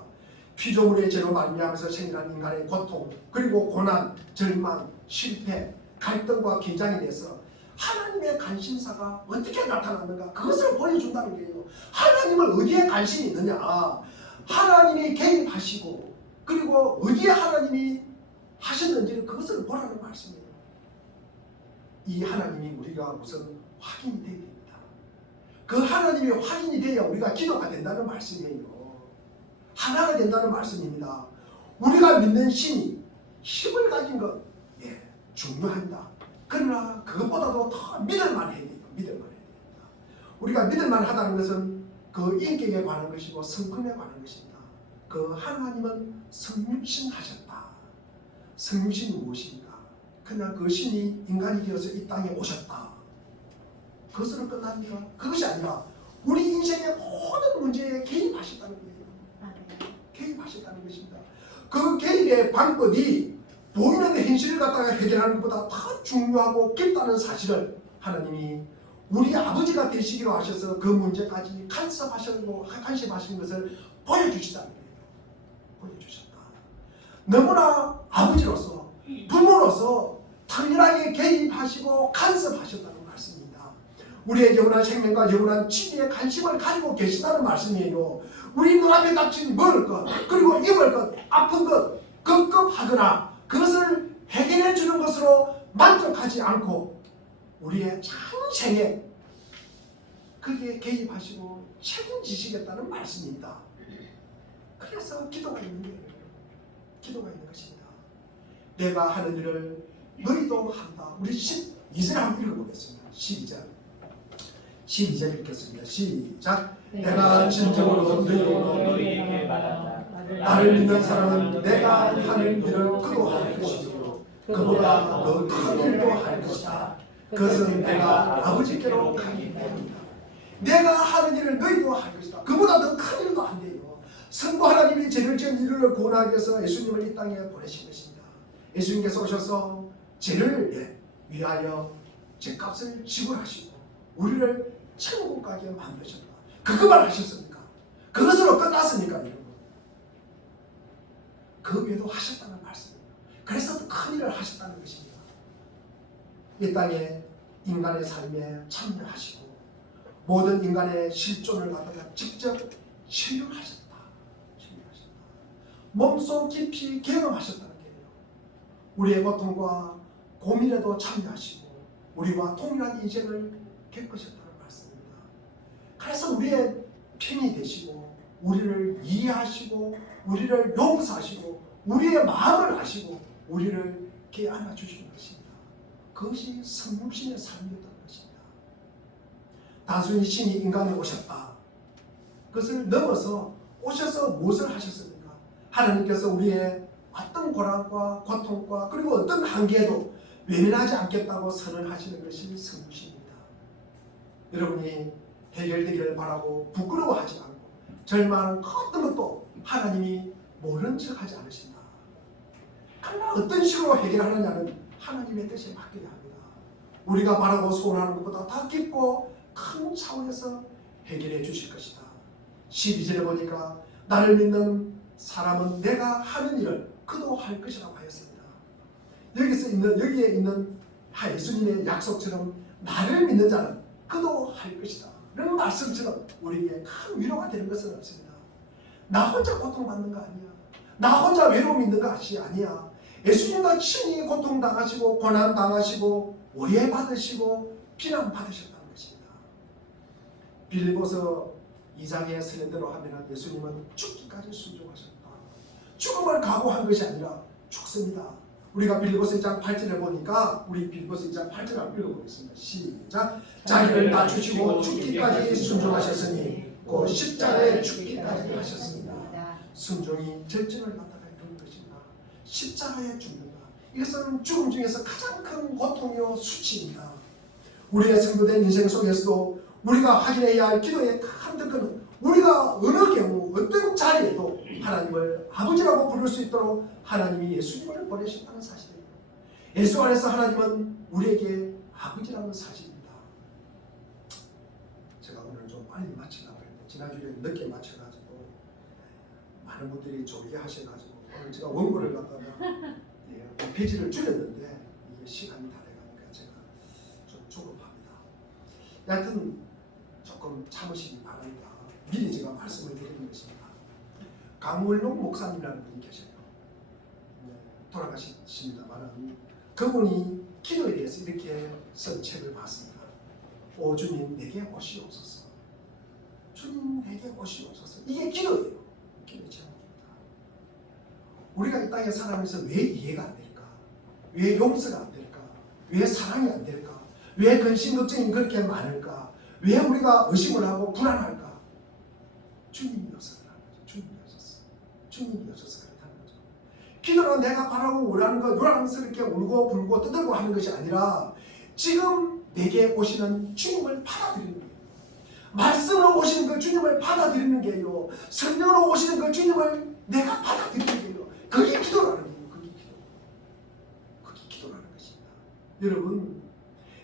피조물의 죄로 말미암아서 생겨난 인간의 고통, 그리고 고난, 절망, 실패, 갈등과 긴장에 대해서 하나님의 관심사가 어떻게 나타나는가, 그것을 보여준다는 거예요. 하나님은 어디에 관심이 있느냐, 하나님이 개입하시고 그리고 어디에 하나님이 하셨는지를 그것을 보라는 말씀이에요. 이 하나님이 우리가 우선 확인이 되어야 됩니다. 그 하나님이 확인이 돼야 우리가 기도가 된다는 말씀이에요. 하나가 된다는 말씀입니다. 우리가 믿는 신이 힘을 가진 것, 중요합니다. 그러나 그것보다도 더 믿을만 해야 돼요. 믿을만 해야 됩니다. 우리가 믿을만 하다는 것은 그 인격에 관한 것이고 성품에 관한 것입니다. 그 하나님은 성육신 하셨다. 성육신이 무엇입니까? 그냥 그 신이 인간이 되어서 이 땅에 오셨다. 그것으로 끝납니까? 그것이 아니라 우리 인생의 모든 문제에 개입하셨다는 거예요. 개입하셨다는 것입니다. 그 개입의 방법이 보이는 현실을 갖다가 해결하는 것보다 더 중요하고 깊다는 사실을 하나님이 우리 아버지가 되시기로 하셔서 그 문제까지 간섭하시는 것을 보여주시다는 거예요. 보여주셨다. 너무나 아버지로서 부모로서 당연하게 개입하시고 간섭하셨다는 말씀입니다. 우리의 영원한 생명과 영원한 진리에 관심을 가지고 계시다는 말씀이에요. 우리 눈앞에 닥친 먹을 것, 그리고 입을 것, 아픈 것, 급급하거나 그것을 해결해 주는 것으로 만족하지 않고 우리의 창생에 거기에 개입하시고 책임지시겠다는 말씀입니다. 그래서 기도가 있는 거예요. 기도가 있는 것입니다. 내가 하는 일을 너희도 한다. 우리 12절 한번 읽어보겠습니다. 12절 읽겠습니다. 시작. 내가 진정으로 너희에게 말한다. 나를 믿는 사람은 내가 하는 일을 그도 할 것이고 그보다 더 큰 일도 할 것이다. 그것은 내가 아버지께로 가기 때문이다. 내가 하는 일을 너희도 할 것이다. 그보다 더 큰 일도 한대요. 성부 하나님이 죄를 지은 인류를 구원하기 위해서 예수님을 이 땅에 보내신 것입니다. 예수님께서 오셔서 죄를 위하여 죄값을 지불하시고 우리를 천국 가게 만드셨다. 그것만 하셨습니까? 그것으로 끝났습니까? 여러분? 그 외에도 하셨다는 말씀입니다. 그래서 더 큰 일을 하셨다는 것입니다. 이 땅에 인간의 삶에 참여하시고 모든 인간의 실존을 갖다가 직접 치유하셨다. 몸속 깊이 경험하셨다는 거예요. 우리의 고통과 고민에도 참여하시고 우리와 동일한 인생을 겪으셨다는 말씀입니다. 그래서 우리의 편이 되시고 우리를 이해하시고 우리를 용서하시고 우리의 마음을 아시고 우리를 이렇게 안아주시는 것입니다. 그것이 성육신의 삶이었다는 것입니다. 단순히 신이 인간에 오셨다. 그것을 넘어서 오셔서 무엇을 하셨습니까? 하나님께서 우리의 어떤 고난과 고통과 그리고 어떤 한계에도 외면하지 않겠다고 선언하시는 것이 성육신입니다. 여러분이 해결되기를 바라고 부끄러워하지 않고 절망하는 어떤 것도 하나님이 모른 척하지 않으신다. 그러나 어떤 식으로 해결하느냐는 하나님의 뜻에 맡겨야 합니다. 우리가 바라고 소원하는 것보다 더 깊고 큰 차원에서 해결해 주실 것이다. 12절에 보니까 나를 믿는 사람은 내가 하는 일을 그도 할 것이라고 하였습니다. 여기에 있는 예수님의 약속처럼 나를 믿는 자는 그도 할 것이다. 이런 말씀처럼 우리에게 큰 위로가 되는 것은 없습니다. 나 혼자 고통받는 거 아니야. 나 혼자 외로움 있는 것이 아니야. 예수님과 친히 고통당하시고 고난당하시고 오해받으시고 비난받으셨다는 것입니다. 빌립보서 2장의 설례대로 하면 예수님은 죽기까지 순종하셨다. 죽음을 각오한 것이 아니라 죽습니다. 우리가 빌립보서 2장 8절에 보니까 우리 빌립보서 2장 8절 한번 읽어보겠습니다. 시작. 자기를 낮추시고 죽기까지 순종하셨으니 곧 십자가에 죽기까지 하셨습니다. 순종이 절정을 갖다가 이루는 것입니다. 십자가에 죽는다. 이것은 죽음 중에서 가장 큰 고통이요 수치입니다. 우리의 성도된 인생 속에서도 우리가 확인해야 할 기도의 큰 특권은 우리가 어느 경우 어떤 자리에도 하나님을 아버지라고 부를 수 있도록 하나님이 예수님을 보내셨다는 사실입니다. 예수 안에서 하나님은 우리에게 아버지라는 사실입니다. 제가 오늘 좀 빨리 마치려고 했는데 지난주에 늦게 마쳐가지고 많은 분들이 졸게 하셔가지고 오늘 제가 원고를 갖다가 페이지를 줄였는데 이게 시간이 다 돼가니까 제가 좀 조급합니다. 여하튼 조금 참으시기 바랍니다. 미리 제가 말씀을 드리는 것입니다. 강물록 목사님이라는 분이 계셔요. 돌아가십니다만 그분이 기도에 대해서 이렇게 쓴 책을 봤습니다. 오 주님 내게 오시옵소서. 주님 내게 오시옵소서. 이게 기도예요. 기도의 제목입니다. 우리가 이 땅에 살아가면서 왜 이해가 안 될까? 왜 용서가 안 될까? 왜 사랑이 안 될까? 왜 근심 걱정이 그렇게 많을까? 왜 우리가 의심을 하고 불안할까? 주님이 없어서 그런 거죠. 주님이 없어서. 주님이 없어서 그렇다는 거죠. 기도는 내가 바라고 원하는 거 요란스럽게 울고 불고 떠들고 하는 것이 아니라 지금 내게 오시는 주님을 받아들이는 거예요. 말씀으로 오시는 그 주님을 받아들이는 게요. 성령으로 오시는 그 주님을 내가 받아들이는 게요. 그게 기도라는 거예요. 그게 기도. 그게 기도라는 것입니다. 여러분,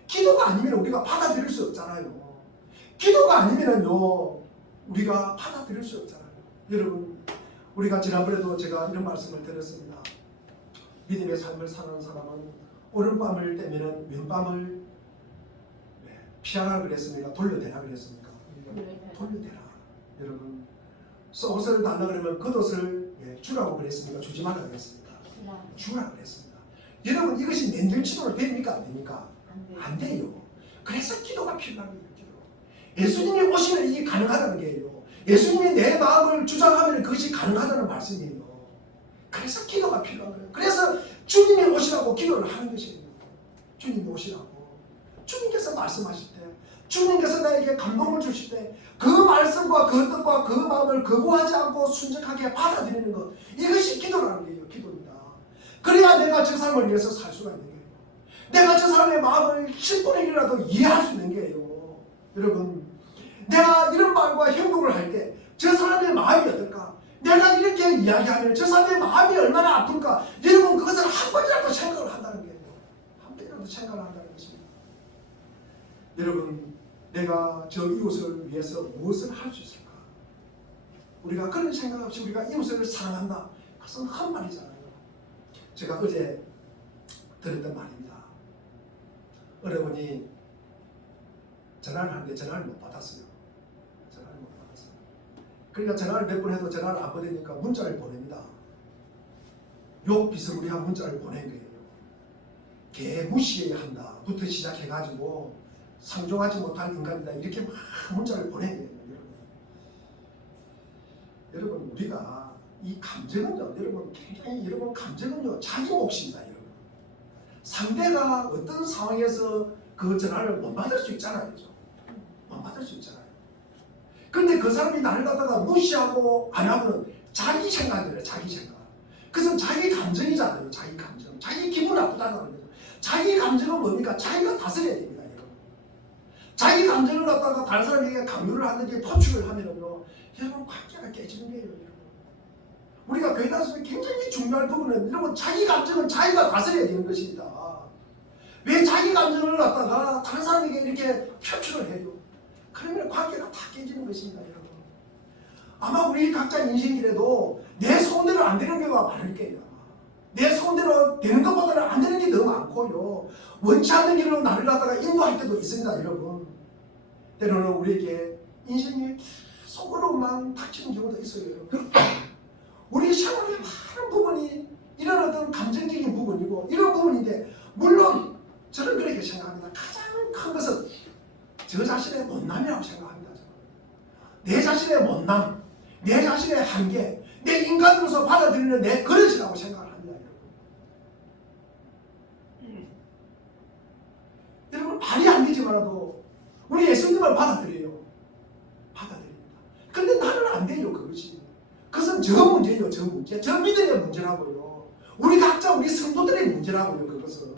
기도가 아니면 우리가 받아들일 수 없잖아요. 기도가 아니면요 우리가 받아들일 수 없잖아요. 여러분, 우리가 지난번에도 제가 이런 말씀을 드렸습니다. 믿음의 삶을 사는 사람은 오른밤을 떼면은 왼밤을 피하라 그랬습니까? 돌려대라 그랬습니까? 돌려대라. 여러분, 속옷을 달라 그러면 겉옷을 주라고 그랬습니까? 주지 말라 그랬습니까? 주라 그랬습니다. 여러분, 이것이 맨들치도로 됩니까? 안 됩니까? 안 돼요. 그래서 기도가 필요한 거예요. 기도. 예수님이 오시면 이게 가능하다는 게요. 예수님이 내 마음을 주장하면 그것이 가능하다는 말씀이에요. 그래서 기도가 필요한 거예요. 그래서 주님이 오시라고 기도를 하는 것이에요. 주님이 오시라고. 주님께서 말씀하실 때, 주님께서 나에게 감동을 주실 때, 그 말씀과 그 뜻과 그 마음을 거부하지 않고 순적하게 받아들이는 것, 이것이 기도라는 거예요. 기도입니다. 그래야 내가 저 사람을 위해서 살 수가 있는 거예요. 내가 저 사람의 마음을 10분의 1이라도 이해할 수 있는 거예요. 여러분, 내가 이런 말과 행동을 할 때 저 사람의 마음이 어떨까? 내가 이렇게 이야기하면 저 사람의 마음이 얼마나 아플까? 여러분, 그것을 한 번이라도 생각을 한다는 거예요. 한 번이라도 생각을 한다는 것입니다. 여러분, 내가 저 이웃을 위해서 무엇을 할 수 있을까? 우리가 그런 생각 없이 우리가 이웃을 사랑한다. 그것은 한 말이잖아요. 제가 어제 들었던 말입니다. 어머니 전화를 하는데 전화를 못 받았어요. 전화를 못 받았어요. 그러니까 전화를 몇 번 해도 전화를 안 받으니까 문자를 보냅니다. 욕 비스무리한 문자를 보낸 거예요. 개 무시해야 한다 부터 시작해가지고 상종하지 못할 인간이다 이렇게 막 문자를 보낸 거예요. 여러분, 우리가 이 감정은요, 여러분 굉장히 여러분 감정은요 자기 몫입니다. 여러분, 상대가 어떤 상황에서 그 전화를 못 받을 수 있잖아요. 못 받을 수 있잖아요. 근데 그 사람이 나를 갖다가 무시하고 안 하고는 자기 생각이에요. 자기 생각. 그것은 자기 감정이잖아요. 자기 감정. 자기 기분 나쁘다는 거죠. 자기 감정은 뭡니까? 자기가 다스려야 됩니다. 여러분. 자기 감정을 갖다가 다른 사람에게 강요를 하든지 포축을 하면은요, 여러분 관계가 깨지는 거예요. 여러분. 우리가 교회 다니면서 굉장히 중요한 부분은 여러분 자기 감정은 자기가 다스려야 되는 것입니다. 왜 자기 감정을 갖다가 다른 사람에게 이렇게 표출을 해요? 그러면 관계가 다 깨지는 것입니다. 여러분, 아마 우리 각자 인생길에도 내 소원대로 안 되는 경우가 많을 거예요. 내 소원대로 되는 것보다는 안 되는 게 더 많고요, 원치 않는 길로 나를 갖다가 인도할 때도 있습니다. 여러분, 때로는 우리에게 인생이 속으로만 닥치는 경우도 있어요. 여러분, 우리 생활의 많은 부분이 이런 어떤 감정적인 부분이고 이런 부분인데, 물론 저는 그렇게 생각합니다. 가장 큰 것은 저 자신의 못남이라고 생각합니다. 내 자신의 못남, 내 자신의 한계, 내 인간으로서 받아들이는 내 그릇이라고 생각을 합니다. 여러분 말이 안 되지만도 우리 예수님을 받아들여요. 받아들입니다. 근데 나는 안 돼요. 그것이. 그것은 저 문제예요. 저 문제. 저 믿음의 문제라고요. 우리 각자 우리 성도들의 문제라고요. 그것은.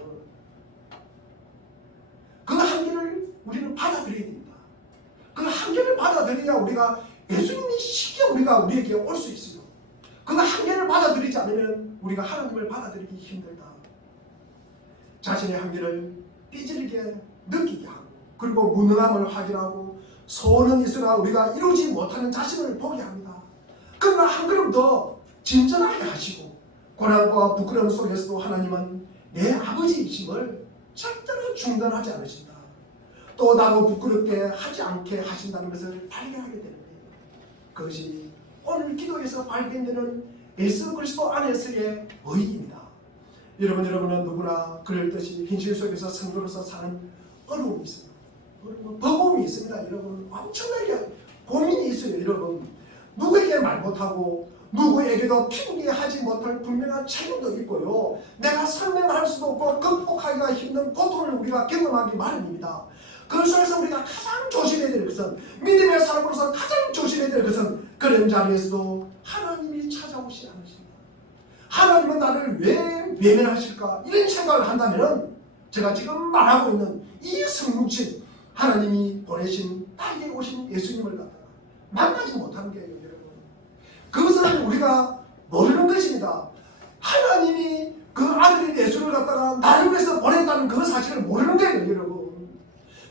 그 한계를 우리는 받아들여야 됩니다. 그 한계를 받아들여야 우리가 예수님이 쉽게 우리에게 올 수 있어요. 그 한계를 받아들이지 않으면 우리가 하나님을 받아들이기 힘들다. 자신의 한계를 삐질게 느끼게 하고 그리고 무능함을 확인하고 소원은 있으나 우리가 이루지 못하는 자신을 보게 합니다. 그러나 한 걸음 더 진전하게 하시고 고난과 부끄러움 속에서도 하나님은 내 아버지이심을 절대로 중단하지 않으신다. 또 나도 부끄럽게 하지 않게 하신다는 것을 발견하게 되는 거예요. 그것이 오늘 기도에서 발견되는 예수 그리스도 안에서의 의의입니다. 여러분은 누구나 그럴 듯이 현실 속에서 성도로서 사는 어려움이 있어요. 버거움이 있습니다. 여러분 엄청나게 고민이 있어요. 여러분 누구에게 말 못하고 누구에게도 핑계하지 못할 분명한 책임도 있고요. 내가 설명할 수도 없고 극복하기가 힘든 고통을 우리가 경험하기 마련입니다. 그 속에서 우리가 가장 조심해야 될 것은 믿음의 사람으로서 가장 조심해야 될 것은 그런 자리에서도 하나님이 찾아오지 않으십니다. 하나님은 나를 왜 외면하실까? 이런 생각을 한다면 제가 지금 말하고 있는 이 성육신 하나님이 보내신 나에게 오신 예수님을 갖다가 만나지 못하는 거예요. 여러분. 그것은 우리가 모르는 것입니다. 하나님이 그 아들인 예수를 갖다가 나를 위해서 보냈다는 그 사실을 모르는 거예요. 여러분.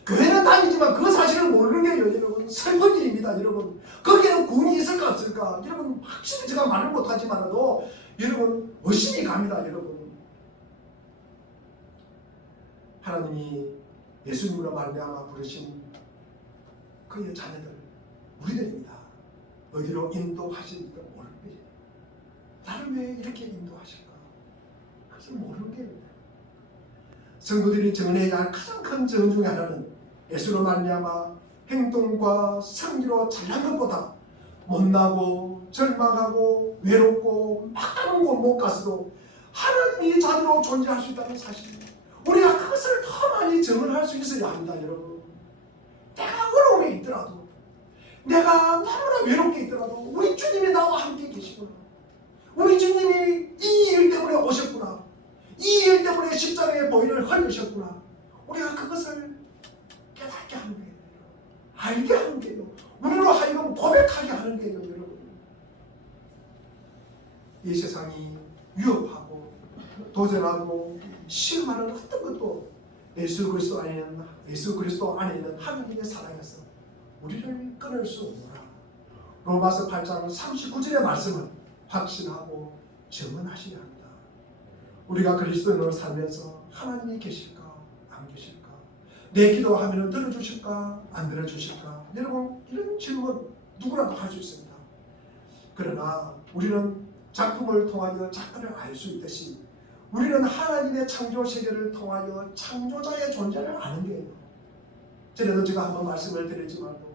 교회는 다니지만 그 사실을 모르는 게 여러분 슬픈 일입니다. 여러분 거기에는 구원이 있을까 없을까? 여러분 확실히 제가 말을 못하지만도 여러분 의심이 갑니다. 여러분 하나님이 예수님으로 말미암아 부르신 그의 자녀들 우리들입니다. 어디로 인도하실까 모르는 거예요. 나를 왜 이렇게 인도하실까? 그것을 모르는 게 성도들이 정해야 할 가장 큰 정 중에 하나는 예수로 말미암아 행동과 성기로 잘난 것보다 못나고 절망하고 외롭고 막다른 곳 못 가서도 하나님이 자기로 존재할 수 있다는 사실입니다. 우리가 그것을 더 많이 정을 할 수 있어야 합니다. 여러분 내가 어려움에 있더라도 내가 너무나 외롭게 있더라도 우리 주님이 나와 함께 계시구나. 우리 주님이 이 일 때문에 오셨구나. 이 일 때문에 십자가의 보혈을 흘리셨구나. 우리가 그것을 깨닫게 하는 거예요. 알게 하는 거예요. 우리로 하여금 고백하게 하는 거예요. 여러분 이 세상이 위협하고 도전하고 시험하는 어떤 것도 예수 그리스도 안에 있는 하나님의 사랑에서 우리를 끊을 수 없노라. 로마서 8장 39절의 말씀을 확신하고 증언하셔야 합니다. 우리가 그리스도인으로 살면서 하나님이 계실까 안 계실까? 내 기도하면 들어주실까 안 들어주실까? 여러분 이런 질문 누구라도 할 수 있습니다. 그러나 우리는 작품을 통하여 작가를 알 수 있듯이 우리는 하나님의 창조 세계를 통하여 창조자의 존재를 아는 거예요. 전에도 제가 한번 말씀을 드렸지만도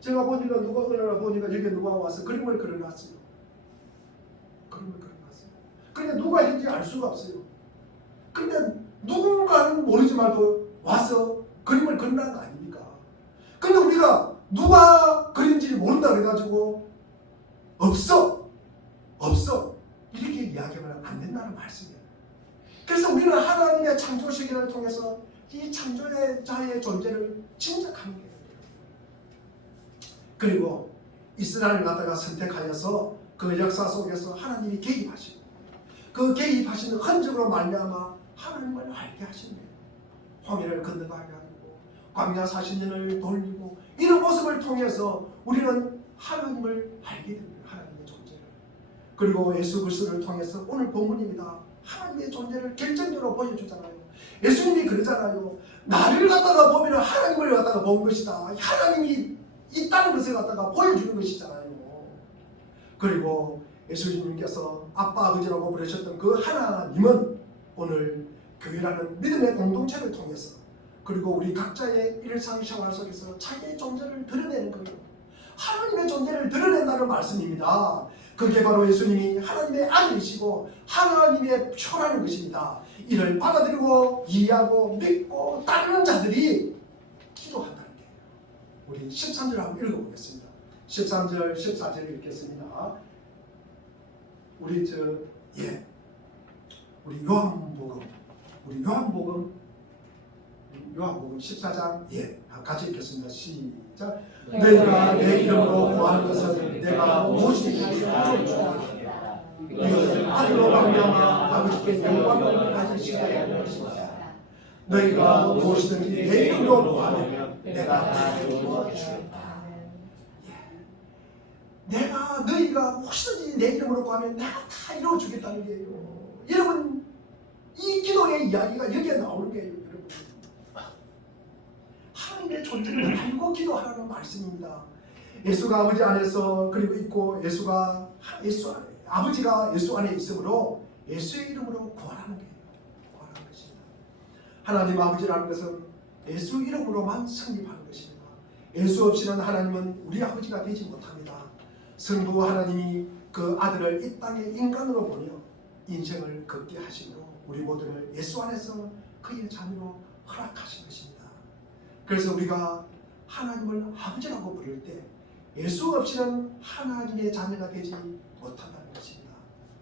제가 보니까 여기 누가 와서 그림을 그려놨어요. 그림을 그려놨어요. 그런데 누가 했는지 알 수가 없어요. 근데 누군가는 모르지만도 와서 그림을 그려놓은 거 아닙니까? 근데 우리가 누가 그린지 모른다 그래가지고 없어 이렇게 이야기하면 안 된다는 말씀이에요. 그래서 우리는 하나님의 창조 세계를 통해서 이 창조자의 존재를 짐작하는 거예요. 그리고 이스라엘을 갖다가 선택하여서 그 역사 속에서 하나님이 개입하시고 그 개입하시는 흔적으로 말미암아 하나님을 알게 하신 거예요. 홍해를 건너가게 하고 광야 40년을 돌리고 이런 모습을 통해서 우리는 하나님을 알게 됩니다. 하나님의 존재를. 그리고 예수 그리스도를 통해서 오늘 본문입니다. 하나님의 존재를 결정적으로 보여주잖아요. 예수님이 그러잖아요. 나를 갖다가 보면 하나님을 갖다가 본 것이다. 하나님이 있다는 것을 갖다가 보여주는 것이잖아요. 그리고 예수님께서 아빠 아버지라고 부르셨던 그 하나님은 오늘 교회라는 믿음의 공동체를 통해서 그리고 우리 각자의 일상생활 속에서 자기의 존재를 드러내는 거예요. 하나님의 존재를 드러낸다는 말씀입니다. 그게 바로 예수님이 하나님의 아들이시고 하나님의 표라는 것입니다. 이를 받아들이고 이해하고 믿고 따르는 자들이 기도한다는 거예요. 우리 13절 한번 읽어보겠습니다. 13절 14절 읽겠습니다. 우리 요한복음 14장 같이 읽겠습니다. 시작. 너희가 내 이름으로 구하는 것은 내가 무엇이든지 하리라. 이것은 아들로 말미암아 아버지께 영광을 받으시게 하는 것이다. 너희가 무엇이든지 내 이름으로 구하면 내가 다 이루어 주겠다. 내가 너희가 무엇이든지 내 이름으로 구하면 내가 다 이루어 주겠다는 거예요. 여러분, 이 기도의 이야기가 여기에 나오는 거예요. 여러분, 하나님의 존재를 알고 기도하라는 말씀입니다. 예수가 아버지 안에서 그리고 있고 아버지가 예수 안에 있으므로 예수의 이름으로 구하라는 거예요. 구하라는 것입니다. 하나님 아버지라는 것은 예수 이름으로만 성립하는 것입니다. 예수 없이는 하나님은 우리 아버지가 되지 못합니다. 성부 하나님이 그 아들을 이 땅에 인간으로 보내어 인생을 걷게 하시므로 우리 모두를 예수 안에서 그의 자녀로 허락하신 것입니다. 그래서 우리가 하나님을 아버지라고 부를 때 예수 없이는 하나님의 자녀가 되지 못한다는 것입니다.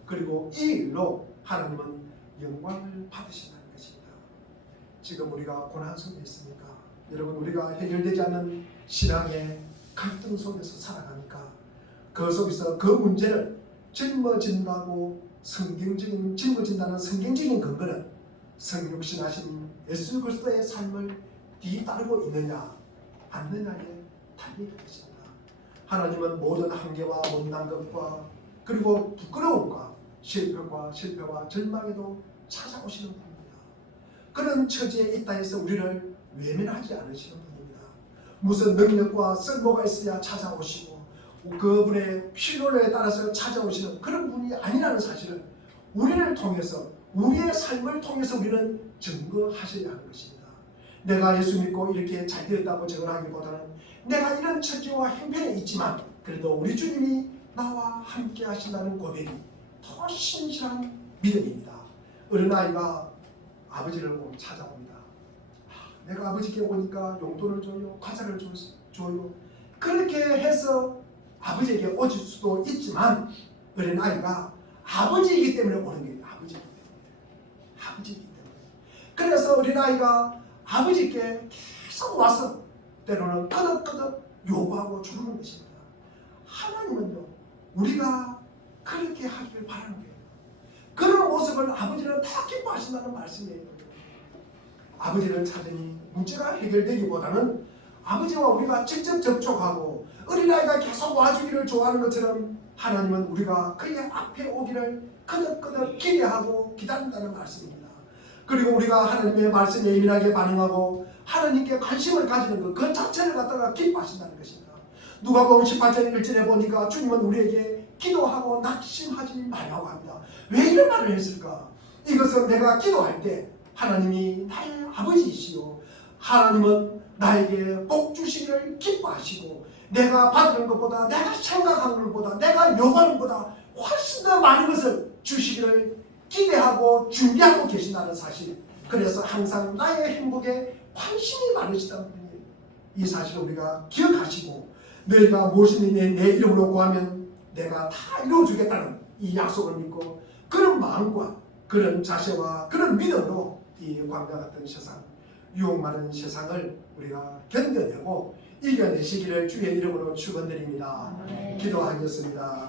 그리고 이 일로 하나님은 영광을 받으신다는 것입니다. 지금 우리가 고난 속에 있습니까? 여러분, 우리가 해결되지 않는 신앙의 갈등 속에서 살아가니까 그 속에서 그 문제를 짊어진다는 성경적인 근거는 성육신하신 예수 그리스도의 삶을 뒤따르고 있느냐 않느냐에 달린 것입니다. 하나님은 모든 한계와 못난 것과 그리고 부끄러움과 실패와 절망에도 찾아오시는 분입니다. 그런 처지에 있다 해서 우리를 외면하지 않으시는 분입니다. 무슨 능력과 쓸모가 있어야 찾아오시고 그분의 필요에 따라서 찾아오시는 그런 분이 아니라는 사실을 우리를 통해서, 우리의 삶을 통해서 우리는 증거하셔야 하는 것입니다. 내가 예수 믿고 이렇게 잘 되었다고 증언하기보다는 내가 이런 처지와 형편에 있지만 그래도 우리 주님이 나와 함께 하신다는 고백이 더 신실한 믿음입니다. 어린아이가 아버지를 보고 찾아옵니다. 내가 아버지께 오니까 용돈을 줘요, 과자를 줘요. 그렇게 해서 아버지에게 오실 수도 있지만 어린아이가 아버지이기 때문에 오는 거예요. 아버지이기 때문에. 그래서 어린아이가 아버지께 계속 와서 때로는 끄덕끄덕 요구하고 주는 것입니다. 하나님은요, 우리가 그렇게 하기를 바라는 거예요. 그런 모습을 아버지는 다 기뻐하신다는 말씀이에요. 아버지를 찾으니 문제가 해결되기보다는 아버지와 우리가 직접 접촉하고 어린아이가 계속 와주기를 좋아하는 것처럼 하나님은 우리가 그의 앞에 오기를 끄덕끄덕 기대하고 기다린다는 말씀입니다. 그리고 우리가 하나님의 말씀에 예민하게 반응하고 하나님께 관심을 가지는 것, 그 자체를 갖다가 기뻐하신다는 것입니다. 누가복음 18장 1절에 보니까 주님은 우리에게 기도하고 낙심하지 말라고 합니다. 왜 이런 말을 했을까? 이것은 내가 기도할 때 하나님이 나의 아버지이시오, 하나님은 나에게 복 주시기를 기뻐하시고 내가 받는 것보다, 내가 생각하는 것보다, 내가 요구하는 것보다 훨씬 더 많은 것을 주시기를 기대하고 준비하고 계신다는 사실, 그래서 항상 나의 행복에 관심이 많으시다는 분이에요. 이 사실을 우리가 기억하시고 너희가 무엇이든지 내 이름으로 구하면 내가 다 이루어주겠다는 이 약속을 믿고 그런 마음과 그런 자세와 그런 믿음으로 이 광과 같은 세상, 유혹 많은 세상을 우리가 견뎌내고 이겨내시기를 주의 이름으로 축원드립니다. 기도하겠습니다.